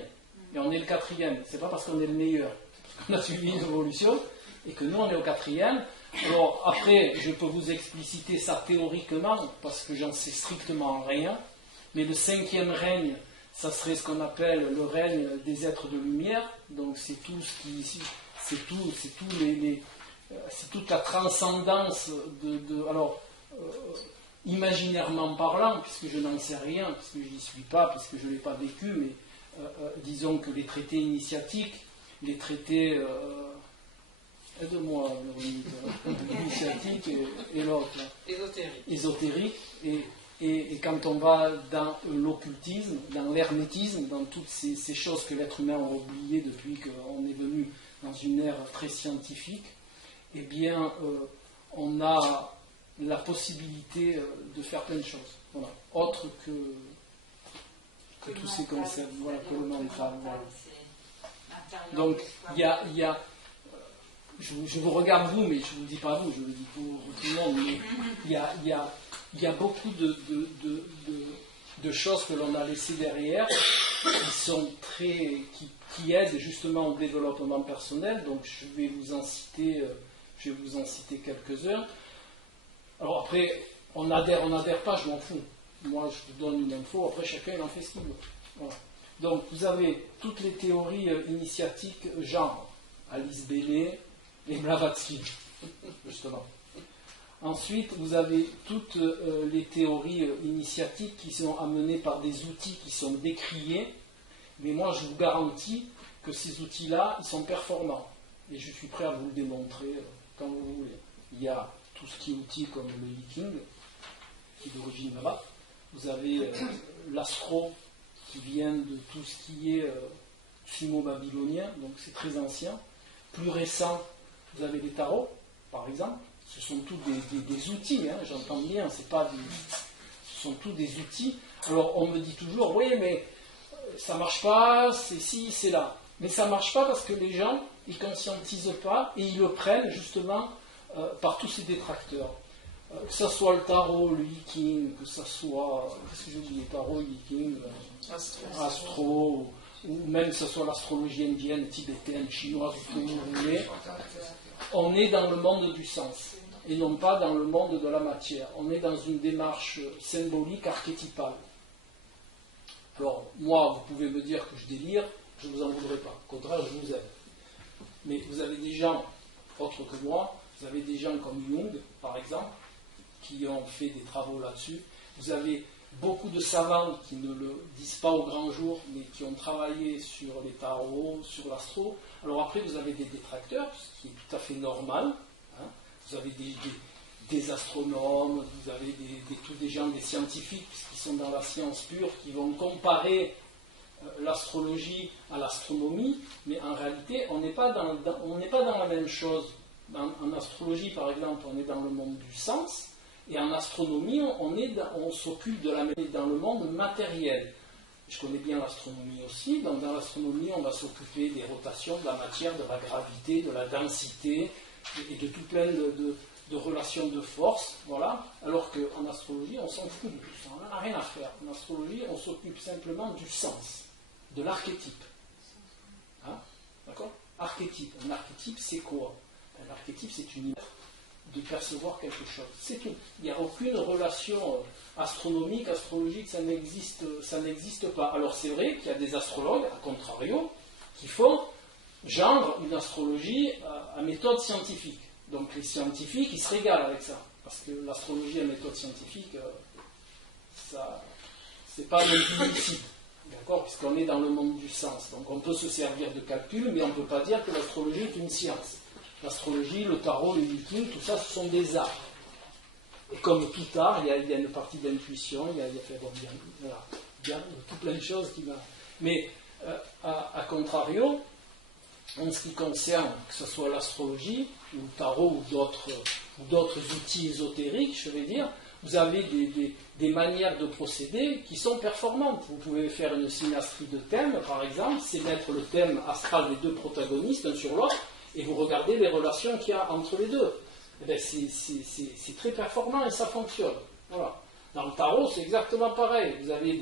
et on est le 4e. C'est pas parce qu'on est le meilleur, parce qu'on a suivi une évolution, et que nous, on est au 4e. Alors, après, je peux vous expliciter ça théoriquement, parce que j'en sais strictement rien, mais le 5e règne, ça serait ce qu'on appelle le règne des êtres de lumière. Donc c'est tout ce qui, c'est toute la transcendance alors imaginairement parlant, puisque je n'en sais rien, puisque je n'y suis pas, puisque je ne l'ai pas vécu, mais disons que les traités initiatiques, les traités aide-moi, initiatique et l'autre ésotérique et quand on va dans l'occultisme, dans l'hermétisme, dans toutes ces choses que l'être humain a oubliées depuis qu'on est venu dans une ère très scientifique, eh bien, on a la possibilité de faire plein de choses. Voilà. Autre que tous ces concepts, voilà, que le mental. Voilà. Donc, il y a je vous regarde vous, mais je ne vous dis pas vous, je le dis pour tout le monde, mais il y a beaucoup de choses que l'on a laissées derrière qui aident justement au développement personnel. Donc je vais vous en citer quelques-uns. Alors après, on adhère pas, je m'en fous. Moi je vous donne une info, après chacun il en fait ce qu'il veut. Voilà. Donc vous avez toutes les théories initiatiques, genre Alice Bailey et Blavatsky, justement. Ensuite, vous avez toutes les théories initiatiques qui sont amenées par des outils qui sont décriés, mais moi je vous garantis que ces outils-là, ils sont performants. Et je suis prêt à vous le démontrer quand vous voulez. Il y a tout ce qui est outils comme le Yiking, qui est d'origine là-bas. Vous avez l'astro, qui vient de tout ce qui est sumo-babylonien, donc c'est très ancien. Plus récent, vous avez les tarots, par exemple. Ce sont tous des outils, hein, j'entends bien, ce sont tous des outils. Alors on me dit toujours, oui, mais ça marche pas, c'est ci, c'est là. Mais ça marche pas parce que les gens, ils conscientisent pas et ils le prennent justement par tous ces détracteurs. Que ce soit le tarot, le Yiking, que ce soit, qu'est-ce que j'ai oublié, tarot, Yiking, astro, ou même que ce soit l'astrologie indienne, tibétaine, chinoise, tout ce que vous voulez. On est dans le monde du sens, et non pas dans le monde de la matière. On est dans une démarche symbolique, archétypale. Alors, moi, vous pouvez me dire que je délire, je ne vous en voudrais pas. Au contraire, je vous aime. Mais vous avez des gens, autres que moi, vous avez des gens comme Jung, par exemple, qui ont fait des travaux là-dessus. Vous avez beaucoup de savants qui ne le disent pas au grand jour, mais qui ont travaillé sur les tarots, sur l'astro. Alors après, vous avez des détracteurs, ce qui est tout à fait normal. Hein. Vous avez des astronomes, vous avez tous des gens, des scientifiques qui sont dans la science pure, qui vont comparer l'astrologie à l'astronomie, mais en réalité, on n'est pas dans la même chose. En astrologie, par exemple, on est dans le monde du sens, et en astronomie, on s'occupe de dans le monde matériel. Je connais bien l'astronomie aussi, donc dans l'astronomie, on va s'occuper des rotations, de la matière, de la gravité, de la densité, et de tout plein de relations de force, voilà. Alors qu'en astrologie, on s'en fout de tout ça, on n'en a rien à faire. En astrologie, on s'occupe simplement du sens, de l'archétype. Hein? D'accord? Archétype. Un archétype, c'est quoi? Un archétype, c'est une image de percevoir quelque chose. C'est tout. Il n'y a aucune relation astronomique, astrologique, ça n'existe pas. Alors c'est vrai qu'il y a des astrologues, à contrario, qui font genre une astrologie à méthode scientifique. Donc les scientifiques, ils se régalent avec ça. Parce que l'astrologie à méthode scientifique, ça, c'est pas non plus lucide. D'accord? Puisqu'on est dans le monde du sens. Donc on peut se servir de calcul, mais on ne peut pas dire que l'astrologie est une science. L'astrologie, le tarot, le viking, tout ça, ce sont des arts. Et comme tout art, il y a une partie d'intuition, il y a tout plein de choses qui va. Mais à contrario, en ce qui concerne que ce soit l'astrologie, ou le tarot, ou d'autres outils ésotériques, je vais dire, vous avez des manières de procéder qui sont performantes. Vous pouvez faire une synastrie de thèmes, par exemple, c'est mettre le thème astral des deux protagonistes, l'un sur l'autre, et vous regardez les relations qu'il y a entre les deux. Eh bien, c'est très performant et ça fonctionne. Voilà. Dans le tarot, c'est exactement pareil. Vous avez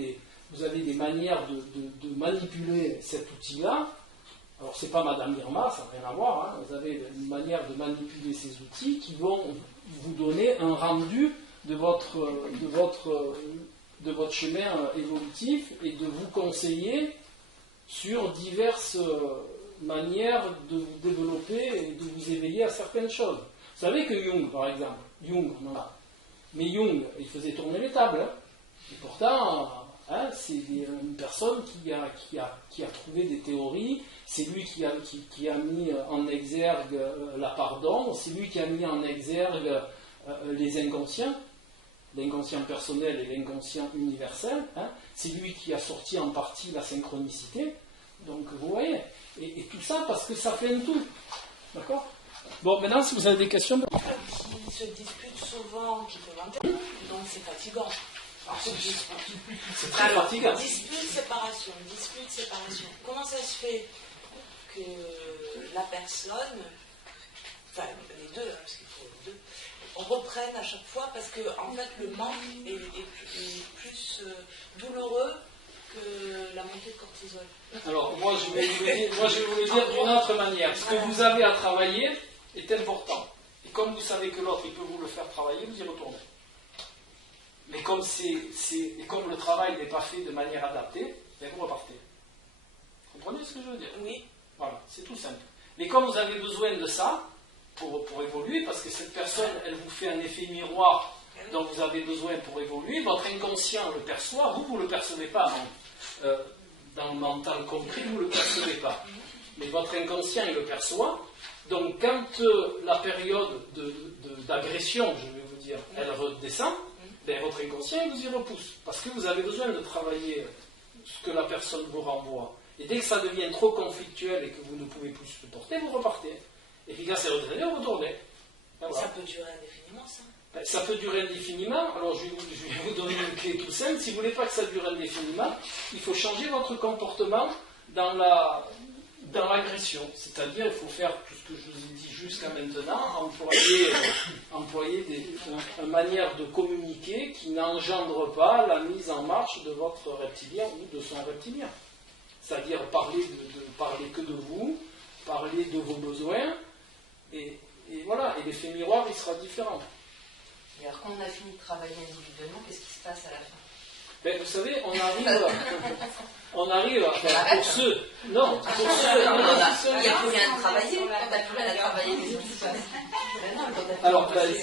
des manières de manipuler cet outil-là. Alors, c'est pas Madame Irma, ça n'a rien à voir. Hein. Vous avez une manière de manipuler ces outils qui vont vous donner un rendu de votre chemin évolutif et de vous conseiller sur diverses manière de vous développer et de vous éveiller à certaines choses. Vous savez que Jung, par exemple, mais Jung, il faisait tourner les tables. Hein. Et pourtant, c'est une personne qui a trouvé des théories, c'est lui qui a mis en exergue la part d'ombre, c'est lui qui a mis en exergue les inconscients, l'inconscient personnel et l'inconscient universel. Hein. C'est lui qui a sorti en partie la synchronicité. Donc, vous voyez, et tout ça parce que ça fait un tout. D'accord? Bon, maintenant, si vous avez des questions... Qui se disputent souvent, qui peuvent interrompre, donc c'est fatigant. C'est très fatigant. Dispute, séparation. Comment ça se fait que la personne, enfin, les deux, parce qu'il faut les deux, on reprenne à chaque fois parce que, en fait, le manque est plus douloureux que la montée de cortisol. Alors, moi je vais vous le dire d'une autre manière. Ce que vous avez à travailler est important. Et comme vous savez que l'autre, il peut vous le faire travailler, vous y retournez. Mais comme le travail n'est pas fait de manière adaptée, bien vous repartez. Vous comprenez ce que je veux dire? Oui. Voilà, c'est tout simple. Mais comme vous avez besoin de ça, pour évoluer, parce que cette personne, elle vous fait un effet miroir dont vous avez besoin pour évoluer, votre inconscient le perçoit, vous ne le percevez pas. Dans le mental concret, vous ne le percevez pas. Mais votre inconscient, il le perçoit. Donc, quand la période d'agression, je vais vous dire, elle redescend, ben, votre inconscient, il vous y repousse. Parce que vous avez besoin de travailler ce que la personne vous renvoie. Et dès que ça devient trop conflictuel et que vous ne pouvez plus supporter, vous repartez. Et puis, quand c'est redescendu, vous retournez. Voilà. Ça peut durer indéfiniment, ça? Ça peut durer indéfiniment. Alors, je vais vous donner une clé tout simple. Si vous ne voulez pas que ça dure indéfiniment, il faut changer votre comportement dans l'agression. C'est-à-dire, il faut faire tout ce que je vous ai dit jusqu'à maintenant, employer une manière de communiquer qui n'engendre pas la mise en marche de votre reptilien ou de son reptilien. C'est-à-dire parler que de vous, parler de vos besoins, et voilà. Et l'effet miroir, il sera différent. Et alors, quand on a fini de travailler individuellement, qu'est-ce qui se passe à la fin? Ben, vous savez, on arrive à faire pour ceux. Non, pour ceux. Il n'y a plus rien à travailler. On n'a plus rien à travailler. Alors, Cathy,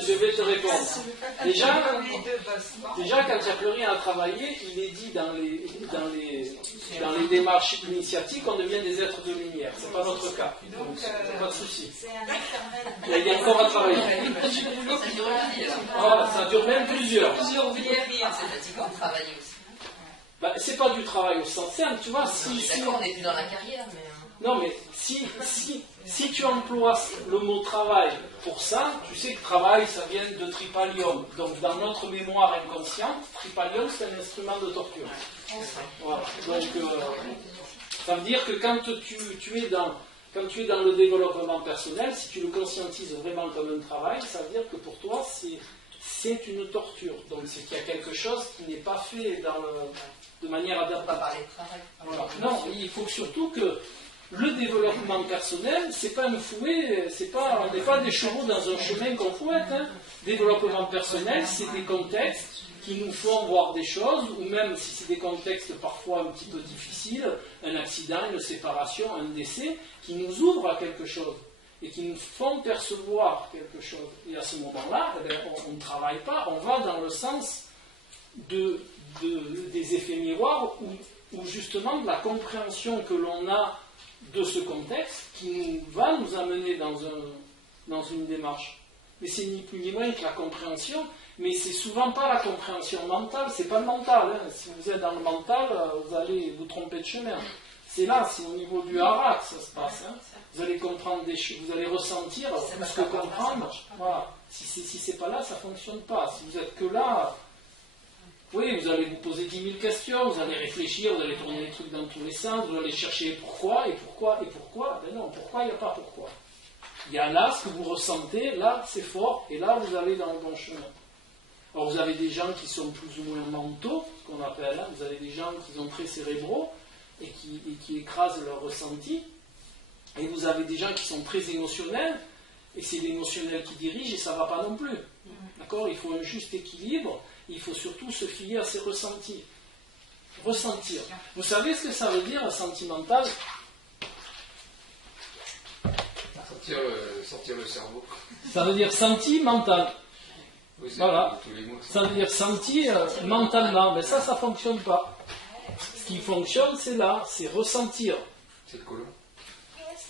je vais te répondre. Déjà, quand il n'y a plus rien à travailler, il est dit dans les démarches initiatiques qu'on devient des êtres de lumière. Ce n'est pas notre cas. Donc, pas de souci. Il y a encore à travailler. Ça dure même plusieurs vies. C'est fatigant de travailler aussi. Bah, c'est pas du travail au sens simple, tu vois. D'accord, on n'est plus dans la carrière, mais... Non, mais si tu emploies le mot travail pour ça, tu sais que travail, ça vient de tripalium. Donc, dans notre mémoire inconsciente, tripalium, c'est un instrument de torture. Voilà. Donc, ça veut dire que quand tu es dans le développement personnel, si tu le conscientises vraiment comme un travail, ça veut dire que pour toi, c'est une torture. Donc, c'est qu'il y a quelque chose qui n'est pas fait de manière adaptée. On va parler de travail. Voilà. Non, il faut surtout que le développement personnel, c'est pas un fouet, on n'est pas des chevaux dans un chemin qu'on fouette. Hein. Développement personnel, c'est des contextes qui nous font voir des choses, ou même si c'est des contextes parfois un petit peu difficiles, un accident, une séparation, un décès, qui nous ouvrent à quelque chose et qui nous font percevoir quelque chose. Et à ce moment-là, on ne travaille pas, on va dans le sens des effets miroirs ou justement de la compréhension que l'on a de ce contexte qui va nous amener dans une démarche. Mais c'est ni plus ni moins que la compréhension, mais c'est souvent pas la compréhension mentale, c'est pas le mental. Hein. Si vous êtes dans le mental, vous allez vous tromper de chemin. C'est là, c'est au niveau du hara que ça se passe. Hein. Vous allez comprendre des choses, vous allez ressentir plus que comprendre. Voilà. Si c'est pas là, ça fonctionne pas. Si vous êtes que là, oui, vous allez vous poser 10 000 questions, vous allez réfléchir, vous allez tourner les trucs dans tous les sens, vous allez chercher pourquoi, et pourquoi, et pourquoi. Ben non, pourquoi, il n'y a pas pourquoi. Il y a là ce que vous ressentez, là c'est fort, et là vous allez dans le bon chemin. Alors vous avez des gens qui sont plus ou moins mentaux, ce qu'on appelle, hein. Vous avez des gens qui sont très cérébraux, et qui écrasent leurs ressentis, et vous avez des gens qui sont très émotionnels, et c'est l'émotionnel qui dirige, et ça ne va pas non plus. D'accord ? Il faut un juste équilibre. Il faut surtout se fier à ses ressentis. Ressentir. Vous savez ce que ça veut dire, sentimental ? Sortir le cerveau. Ça veut dire sentimental. Oui, voilà. Tous les mots ça veut dire senti mentalement. Mais ça ne fonctionne pas. Ce qui fonctionne, c'est là, c'est ressentir. C'est le côlon.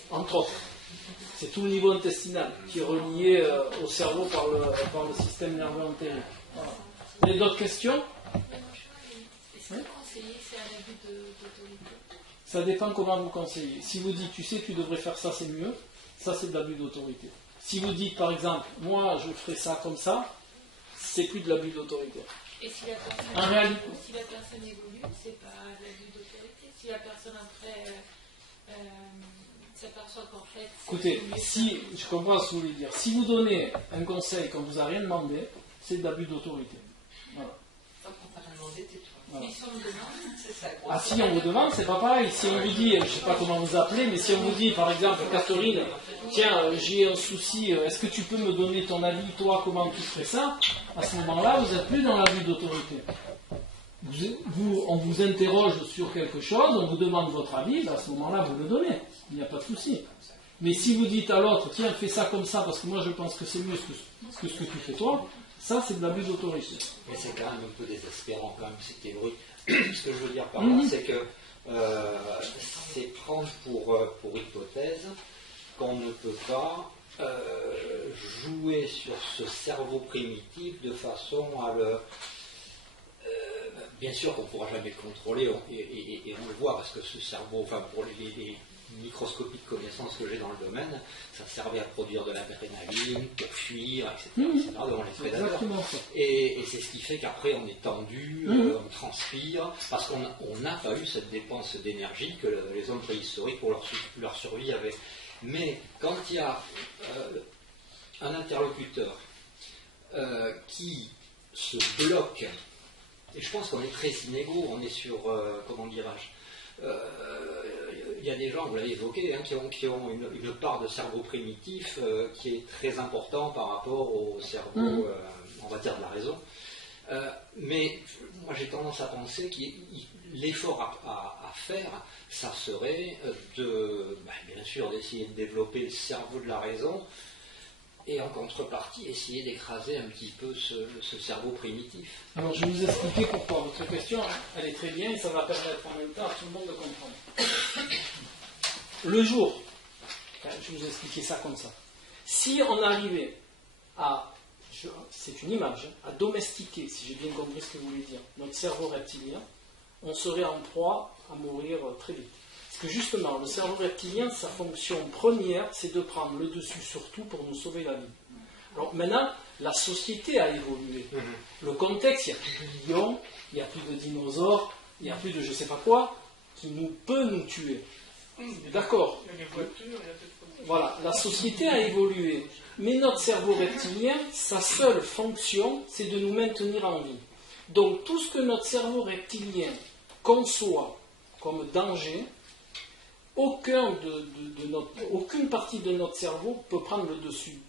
Entre autres. C'est tout le niveau intestinal qui est relié au cerveau par le système nerveux entérique. Voilà. Vous avez d'autres questions ? Est-ce que conseiller, c'est un abus d'autorité ? Ça dépend comment vous conseillez. Si vous dites, tu sais, tu devrais faire ça, c'est mieux, ça c'est de l'abus d'autorité. Si vous dites, par exemple, moi je ferai ça comme ça, c'est plus de l'abus d'autorité. Et si la personne, si la personne évolue, c'est pas de l'abus d'autorité. Si la personne après s'aperçoit qu'en fait... Écoutez, si, je comprends ce que vous voulez dire. Si vous donnez un conseil qu'on ne vous a rien demandé, c'est de l'abus d'autorité. Voilà. Voilà. Si on me demande, c'est ça. Ah, si on vous demande, c'est pas pareil. Si on vous dit, je ne sais pas comment vous appelez, mais si on vous dit, par exemple, Catherine, tiens, j'ai un souci, est-ce que tu peux me donner ton avis, toi, comment tu ferais ça ? À ce moment-là, vous n'êtes plus dans l'abus d'autorité. On vous interroge sur quelque chose, on vous demande votre avis, ben à ce moment-là, vous le donnez. Il n'y a pas de souci. Mais si vous dites à l'autre, tiens, fais ça comme ça, parce que moi je pense que c'est mieux que ce que tu fais toi, ça c'est de l'abus d'autorité. Mais c'est quand même un peu désespérant, quand même, cette théorie. Ce que je veux dire par là, c'est que c'est prendre pour hypothèse qu'on ne peut pas jouer sur ce cerveau primitif de façon à le... bien sûr qu'on ne pourra jamais le contrôler, et on le voit, parce que ce cerveau, enfin pour les microscopiques connaissances que j'ai dans le domaine, ça servait à produire de l'adrénaline, pour fuir, etc. devant les prédateurs. Et c'est ce qui fait qu'après on est tendu, on transpire, parce qu'on n'a pas eu cette dépense d'énergie que les hommes préhistoriques pour leur survie avaient. Mais quand il y a un interlocuteur qui se bloque, et je pense qu'on est très inégaux, on est sur, comment dirais-je, il y a des gens, vous l'avez évoqué, hein, qui ont une part de cerveau primitif qui est très important par rapport au cerveau, on va dire, de la raison. Mais moi j'ai tendance à penser que l'effort à faire, ça serait bien sûr d'essayer de développer le cerveau de la raison, et en contrepartie, essayer d'écraser un petit peu ce cerveau primitif. Alors, je vais vous expliquer pourquoi. Votre question, elle est très bien et ça va permettre en même temps à tout le monde de comprendre. Le jour, je vais vous expliquer ça comme ça. Si on arrivait à, c'est une image, à domestiquer, si j'ai bien compris ce que vous voulez dire, notre cerveau reptilien, on serait en proie à mourir très vite. Parce que justement, le cerveau reptilien, sa fonction première, c'est de prendre le dessus sur tout pour nous sauver la vie. Alors maintenant, la société a évolué. Le contexte, il n'y a plus de lions, il n'y a plus de dinosaures, il n'y a plus de je ne sais pas quoi, qui peut nous tuer. D'accord. Voilà, la société a évolué. Mais notre cerveau reptilien, sa seule fonction, c'est de nous maintenir en vie. Donc tout ce que notre cerveau reptilien conçoit comme danger, aucune partie de notre cerveau peut prendre le dessus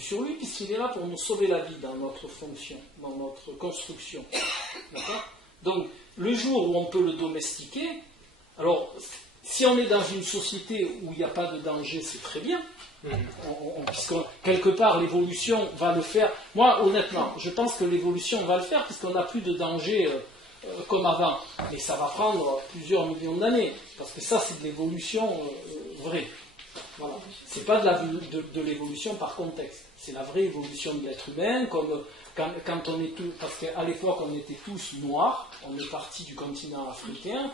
sur lui, puisqu'il est là pour nous sauver la vie dans notre fonction, dans notre construction. D'accord ? Donc, le jour où on peut le domestiquer, alors, si on est dans une société où il n'y a pas de danger, c'est très bien, puisque quelque part l'évolution va le faire. Moi, honnêtement, je pense que l'évolution va le faire, puisqu'on n'a plus de danger comme avant. Mais ça va prendre plusieurs millions d'années, parce que ça, c'est de l'évolution vraie. Voilà. C'est pas de l'évolution par contexte. C'est la vraie évolution de l'être humain, comme quand on est tous, parce qu'à l'époque, on était tous noirs, on est parti du continent africain,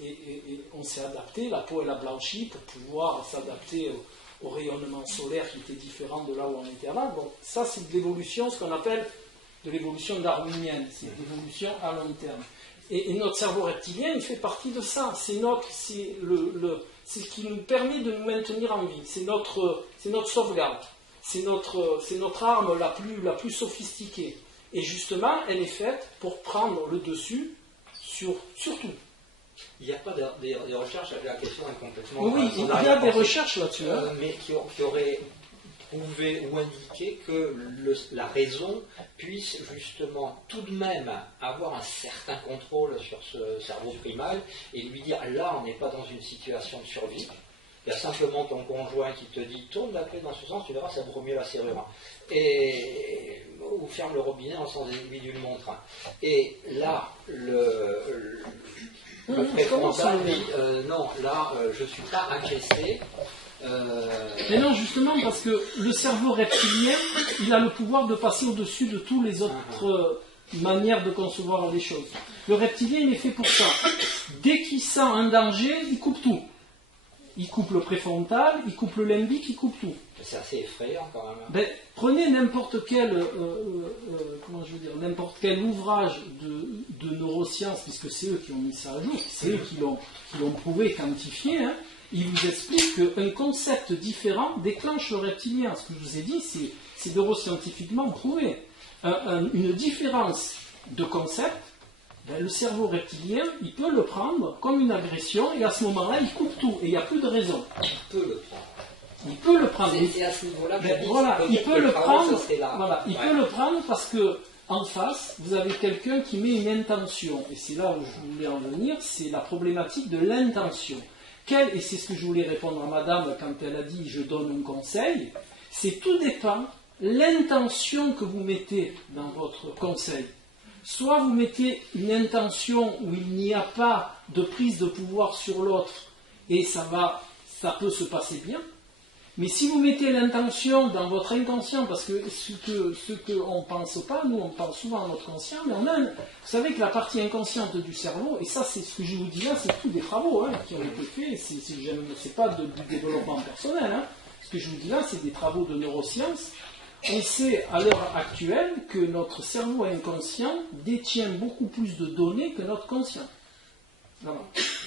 et on s'est adapté, la peau elle a blanchi pour pouvoir s'adapter au rayonnement solaire qui était différent de là où on était avant. Donc ça, c'est de l'évolution, ce qu'on appelle de l'évolution darwinienne, c'est l'évolution à long terme. Et notre cerveau reptilien, il fait partie de ça. C'est ce qui nous permet de nous maintenir en vie. C'est notre sauvegarde. C'est notre arme la plus sophistiquée. Et justement, elle est faite pour prendre le dessus sur tout. Il n'y a pas des recherches, la question est complètement... Oui, il y a des recherches là-dessus. Mais qui auraient prouvé ou indiqué que la raison puisse justement tout de même avoir un certain contrôle sur ce cerveau primal et lui dire là on n'est pas dans une situation de survie, il y a simplement ton conjoint qui te dit tourne la clé dans ce sens, tu verras ça ouvre mieux la serrure ou ferme le robinet en sens aiguille d'une montre, et là le préfrontal dit non, là je ne suis pas agressé. Mais non, justement, parce que le cerveau reptilien, il a le pouvoir de passer au-dessus de toutes les autres manières de concevoir les choses. Le reptilien, il est fait pour ça. Dès qu'il sent un danger, il coupe tout. Il coupe le préfrontal, il coupe le limbique, il coupe tout. C'est assez effrayant quand même. Ben, prenez n'importe quel ouvrage de neurosciences, puisque c'est eux qui ont mis ça à jour, c'est eux qui l'ont prouvé, quantifié, il vous explique qu'un concept différent déclenche le reptilien. Ce que je vous ai dit, c'est neuroscientifiquement prouvé. Une différence de concept, ben, le cerveau reptilien, il peut le prendre comme une agression, et à ce moment-là, il coupe tout, et il n'y a plus de raison. Il peut le prendre. Il peut le prendre. C'est à ce niveau-là que il peut le prendre. Voilà, il peut le prendre parce que en face, vous avez quelqu'un qui met une intention. Et c'est là où je voulais en venir, c'est la problématique de l'intention. Et c'est ce que je voulais répondre à madame quand elle a dit je donne un conseil, c'est tout dépend l'intention que vous mettez dans votre conseil. Soit vous mettez une intention où il n'y a pas de prise de pouvoir sur l'autre et ça peut se passer bien. Mais si vous mettez l'intention dans votre inconscient, parce que ce qu'on ne pense pas, nous on pense souvent à notre conscient, mais vous savez que la partie inconsciente du cerveau, et ça c'est ce que je vous dis là, c'est tous des travaux qui ont été faits, c'est pas du développement personnel, ce que je vous dis là c'est des travaux de neurosciences. On sait à l'heure actuelle que notre cerveau inconscient détient beaucoup plus de données que notre conscient. Voilà.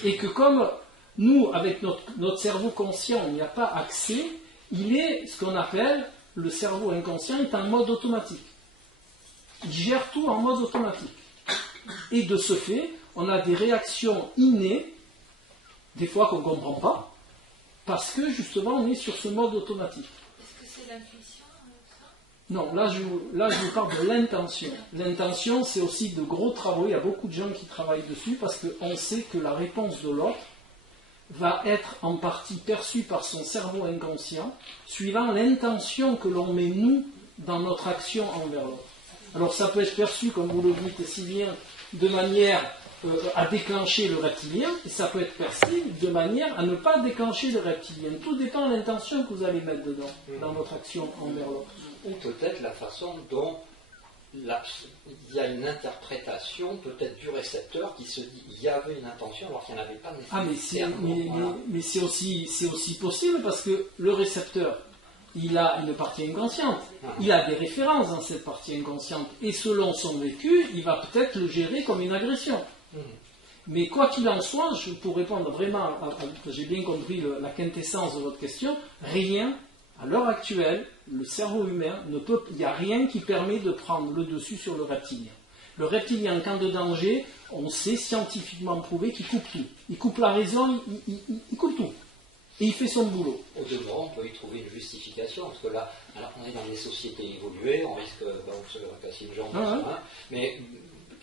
Et que comme nous, avec notre cerveau conscient, il n'y a pas accès, il est ce qu'on appelle, le cerveau inconscient est en mode automatique. Il gère tout en mode automatique. Et de ce fait, on a des réactions innées, des fois qu'on ne comprend pas, parce que justement on est sur ce mode automatique. Est-ce que c'est l'intuition, Non, là je vous parle de l'intention. L'intention, c'est aussi de gros travaux. Il y a beaucoup de gens qui travaillent dessus parce qu'on sait que la réponse de l'autre va être en partie perçue par son cerveau inconscient suivant l'intention que l'on met nous dans notre action envers l'autre. Alors ça peut être perçu, comme vous le dites si bien, de manière à déclencher le reptilien, et ça peut être perçu de manière à ne pas déclencher le reptilien. Tout dépend de l'intention que vous allez mettre dedans, dans votre action envers l'autre. Ou peut-être la façon dont il y a une interprétation peut-être du récepteur qui se dit il y avait une intention alors qu'il n'y en avait pas nécessairement. Mais c'est aussi possible parce que le récepteur, il a une partie inconsciente, il a des références dans cette partie inconsciente et selon son vécu, il va peut-être le gérer comme une agression. Mais quoi qu'il en soit, pour répondre vraiment, j'ai bien compris la quintessence de votre question, rien, à l'heure actuelle, le cerveau humain, il n'y a rien qui permet de prendre le dessus sur le reptilien. Le reptilien, en cas de danger, on sait scientifiquement prouvé qu'il coupe tout. Il coupe la raison, il coupe tout. Et il fait son boulot. Au demeurant, on peut y trouver une justification, parce que là, alors on est dans des sociétés évoluées, on risque de se casser une jambe, mais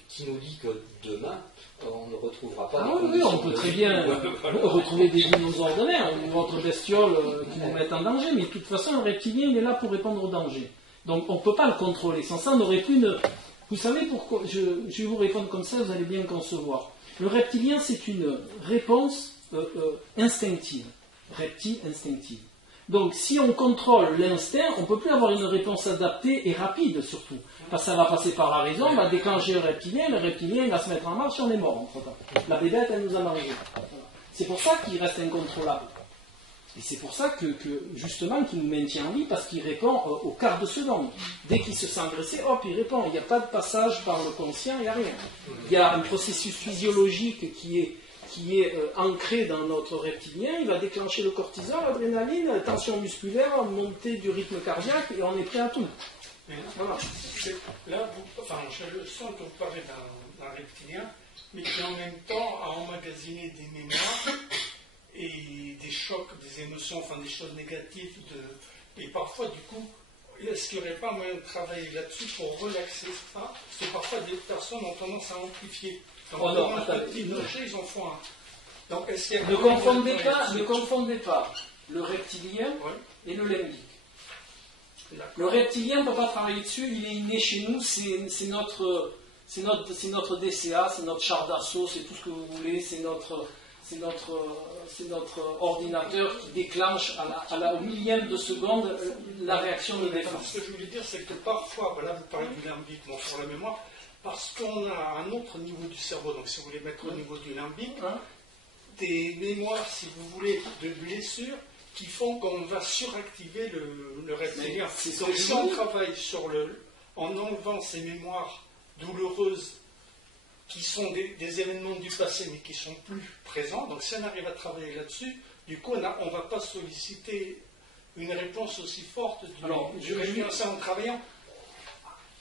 qui nous dit que demain, on ne retrouvera pas... oui, on peut très bien retrouver des dinosaures de mer, ou autres bestioles qui nous mettent en danger, mais de toute façon, un reptilien, il est là pour répondre au danger. Donc on ne peut pas le contrôler. Sans ça, on n'aurait plus une... Vous savez pourquoi je vais vous répondre comme ça, vous allez bien concevoir. Le reptilien, c'est une réponse instinctive. Reptile instinctive. Donc, si on contrôle l'instinct, on ne peut plus avoir une réponse adaptée et rapide, surtout. Parce que ça va passer par la raison, on va déclencher le reptilien il va se mettre en marche, on est mort, entre-temps. La bébête, elle nous a mariés. Voilà. C'est pour ça qu'il reste incontrôlable. Et c'est pour ça que justement, qu'il nous maintient en vie, parce qu'il répond au quart de seconde. Dès qu'il se sent agressé, hop, il répond. Il n'y a pas de passage par le conscient, il n'y a rien. Il y a un processus physiologique qui est ancré dans notre reptilien, il va déclencher le cortisol, l'adrénaline, la tension musculaire, montée du rythme cardiaque, et on est prêt à tout. Voilà. Là, j'ai le sens que vous parlez d'un reptilien, mais qui en même temps a emmagasiné des mémoires et des chocs, des émotions, enfin des choses négatives. Et parfois, du coup, est-ce qu'il n'y aurait pas moyen de travailler là-dessus pour relaxer ça? Parce que parfois, des personnes ont tendance à amplifier. Donc, ils en font un. Donc, ne confondez pas le reptilien et le limbique. Le reptilien, on ne peut pas travailler dessus, il est inné chez nous, c'est notre DCA, c'est notre char d'assaut, c'est tout ce que vous voulez, c'est notre ordinateur qui déclenche au millième de seconde la réaction de défense. Ce que je voulais dire, c'est que parfois, là vous parlez du limbique, sur la mémoire, parce qu'on a un autre niveau du cerveau, donc si vous voulez mettre au niveau du limbique, des mémoires, si vous voulez, de blessures, qui font qu'on va suractiver le reptilien. Donc si on travaille en enlevant ces mémoires douloureuses qui sont des événements du passé mais qui ne sont plus présents, donc si on arrive à travailler là-dessus, du coup on ne va pas solliciter une réponse aussi forte du reptilien en travaillant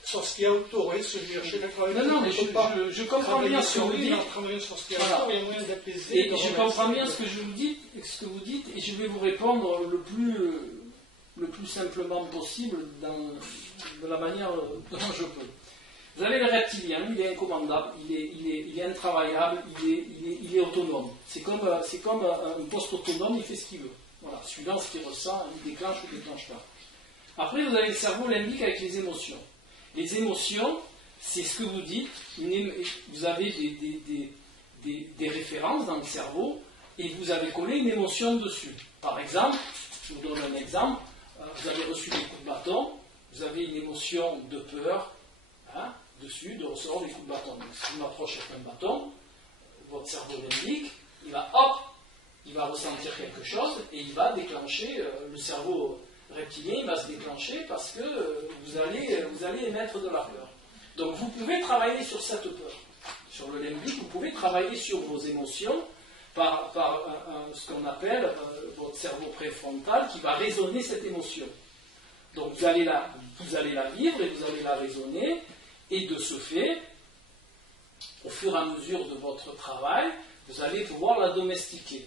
sur ce qu'il y a autour. Mais je comprends bien ce que vous dites. Et je comprends bien ce que vous dites, et je vais vous répondre le plus simplement possible de la manière dont je peux. Vous avez le reptilien, il est incommandable, il est intravaillable, il est autonome. C'est comme un poste autonome, il fait ce qu'il veut. Voilà, suivant ce qu'il ressent, il déclenche ou il ne déclenche pas. Après, vous avez le cerveau limbique avec les émotions. Les émotions, c'est ce que vous dites, vous avez des références dans le cerveau et vous avez collé une émotion dessus. Par exemple, je vous donne un exemple, vous avez reçu des coups de bâton, vous avez une émotion de peur dessus, de recevoir des coups de bâton. Donc, si je m'approche avec un bâton, votre cerveau limbique, il va ressentir quelque chose et il va déclencher le cerveau reptilien, il va se déclencher parce que vous allez émettre de la peur. Donc vous pouvez travailler sur cette peur. Sur le limbique, vous pouvez travailler sur vos émotions par ce qu'on appelle votre cerveau préfrontal qui va raisonner cette émotion. Donc vous allez la vivre et vous allez la raisonner, et de ce fait, au fur et à mesure de votre travail, vous allez pouvoir la domestiquer.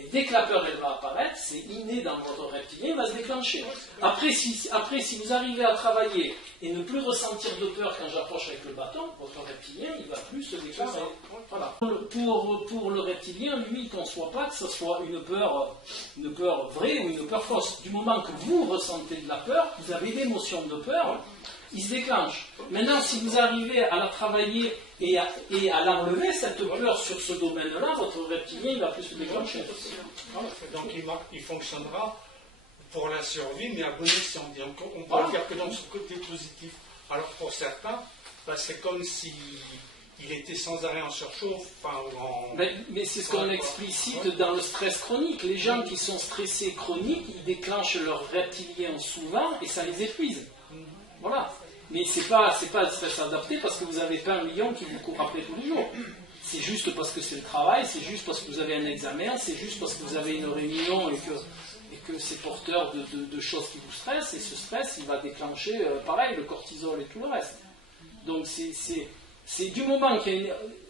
Et dès que la peur elle va apparaître, c'est inné dans votre reptilien, il va se déclencher. Après, si vous arrivez à travailler et ne plus ressentir de peur quand j'approche avec le bâton, votre reptilien, il ne va plus se déclencher. Voilà. Pour le reptilien, lui, il ne conçoit pas que ce soit une peur vraie ou une peur fausse. Du moment que vous ressentez de la peur, vous avez l'émotion de peur, il se déclenche. Maintenant, si vous arrivez à la travailler et à l'enlever, cette peur sur ce domaine-là, votre reptilien, il va plus se déclencher. Donc il fonctionnera pour la survie, mais à bon escient. On ne peut le faire que dans son côté positif. Alors pour certains, c'est comme s'il était sans arrêt en surchauffe. Mais c'est ce qu'on explicite dans le stress chronique. Les gens qui sont stressés chroniques, ils déclenchent leur reptilien souvent et ça les épuise. Voilà. Mais c'est pas le stress adapté parce que vous n'avez pas un lion qui vous court après tous les jours. C'est juste parce que c'est le travail, c'est juste parce que vous avez un examen, c'est juste parce que vous avez une réunion et que c'est porteur de choses qui vous stressent, et ce stress, il va déclencher, pareil, le cortisol et tout le reste. Donc c'est du moment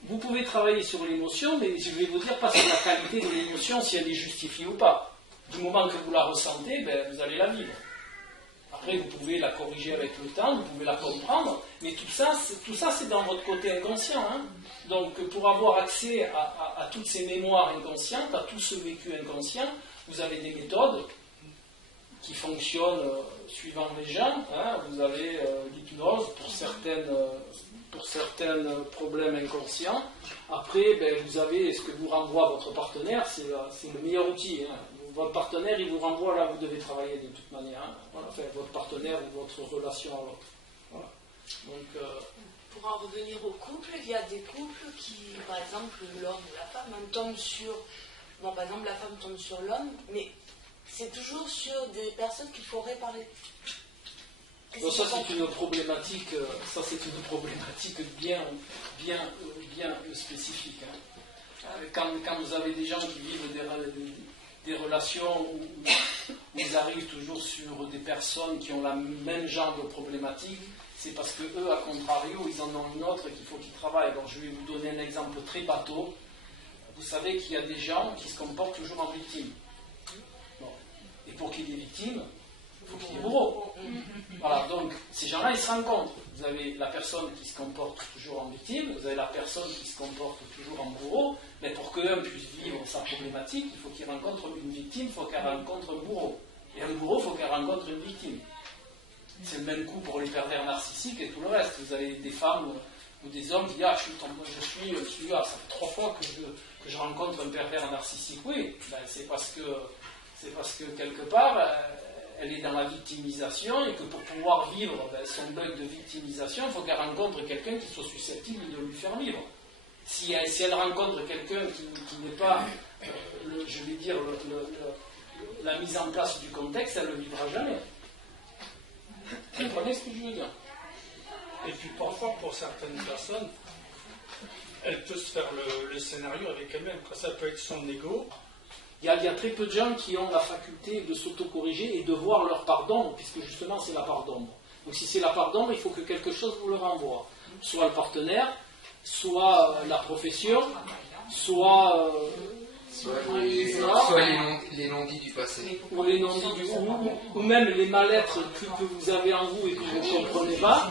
vous pouvez travailler sur l'émotion, mais je vais vous dire pas sur la qualité de l'émotion, si elle est justifiée ou pas. Du moment que vous la ressentez, vous allez la vivre. Après, vous pouvez la corriger avec le temps, vous pouvez la comprendre, mais tout ça c'est dans votre côté inconscient. Hein. Donc, pour avoir accès à toutes ces mémoires inconscientes, à tout ce vécu inconscient, vous avez des méthodes qui fonctionnent suivant les gens. Hein. Vous avez l'hypnose pour certains problèmes inconscients. Après, vous avez ce que vous renvoie votre partenaire, c'est le meilleur outil. Hein. Votre partenaire, il vous renvoie là où vous devez travailler de toute manière. Hein. Voilà, votre partenaire ou votre relation à l'autre. Voilà. Donc, pour en revenir au couple, il y a des couples qui, par exemple, l'homme ou la femme tombe sur... Bon, par exemple, la femme tombe sur l'homme, mais c'est toujours sur des personnes qu'il faut réparer. Bon, ça, c'est une problématique bien spécifique. Hein. Quand vous avez des gens qui vivent des relations où ils arrivent toujours sur des personnes qui ont la même genre de problématique, c'est parce que eux, à contrario, ils en ont une autre qu'il faut qu'ils travaillent. Alors, je vais vous donner un exemple très bateau. Vous savez qu'il y a des gens qui se comportent toujours en victime. Bon. Et pour qu'il y ait des victimes, il faut qu'il y ait bourreau. Voilà, donc ces gens-là, ils se rencontrent. Vous avez la personne qui se comporte toujours en victime, vous avez la personne qui se comporte toujours en bourreau, mais pour qu'un puisse vivre sa problématique, il faut qu'il rencontre une victime, il faut qu'elle rencontre un bourreau. Et un bourreau, il faut qu'elle rencontre une victime. C'est le même coup pour les pervers narcissiques et tout le reste. Vous avez des femmes ou des hommes qui disent « Ah, ça fait 3 fois que je rencontre un pervers narcissique. » Oui, c'est parce que quelque part, elle est dans la victimisation et que pour pouvoir vivre son bug de victimisation, il faut qu'elle rencontre quelqu'un qui soit susceptible de lui faire vivre. Si elle rencontre quelqu'un qui n'est pas, la mise en place du contexte, elle ne le vivra jamais. Vous comprenez ce que je veux dire? Et puis parfois, pour certaines personnes, elle peut se faire le scénario avec elle-même. Ça peut être son ego. Il y a très peu de gens qui ont la faculté de s'auto-corriger et de voir leur part d'ombre, puisque justement c'est la part d'ombre. Donc si c'est la part d'ombre, il faut que quelque chose vous le renvoie. Soit le partenaire, soit la profession, soit les non-dits du passé. Ou les non-dits ou même les mal-être que vous avez en vous et que vous ne comprenez pas.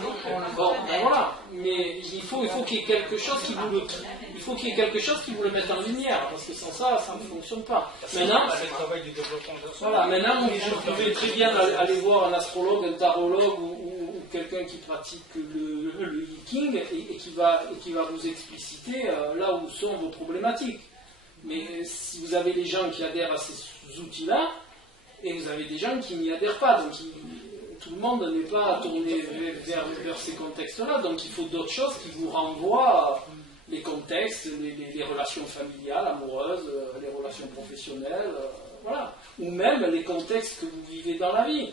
Bon, voilà. Mais il faut qu'il y ait quelque chose qui vous le mette en lumière, parce que sans ça, ça ne fonctionne pas. Maintenant, vous pouvez très bien aller voir un astrologue, un tarologue ou quelqu'un qui pratique le Viking et qui va vous expliciter là où sont vos problématiques. Mais si vous avez des gens qui adhèrent à ces outils-là, et vous avez des gens qui n'y adhèrent pas, donc tout le monde n'est pas tourné vers ces contextes-là, donc il faut d'autres choses qui vous renvoient les contextes, les relations familiales, amoureuses, les relations professionnelles, voilà, ou même les contextes que vous vivez dans la vie.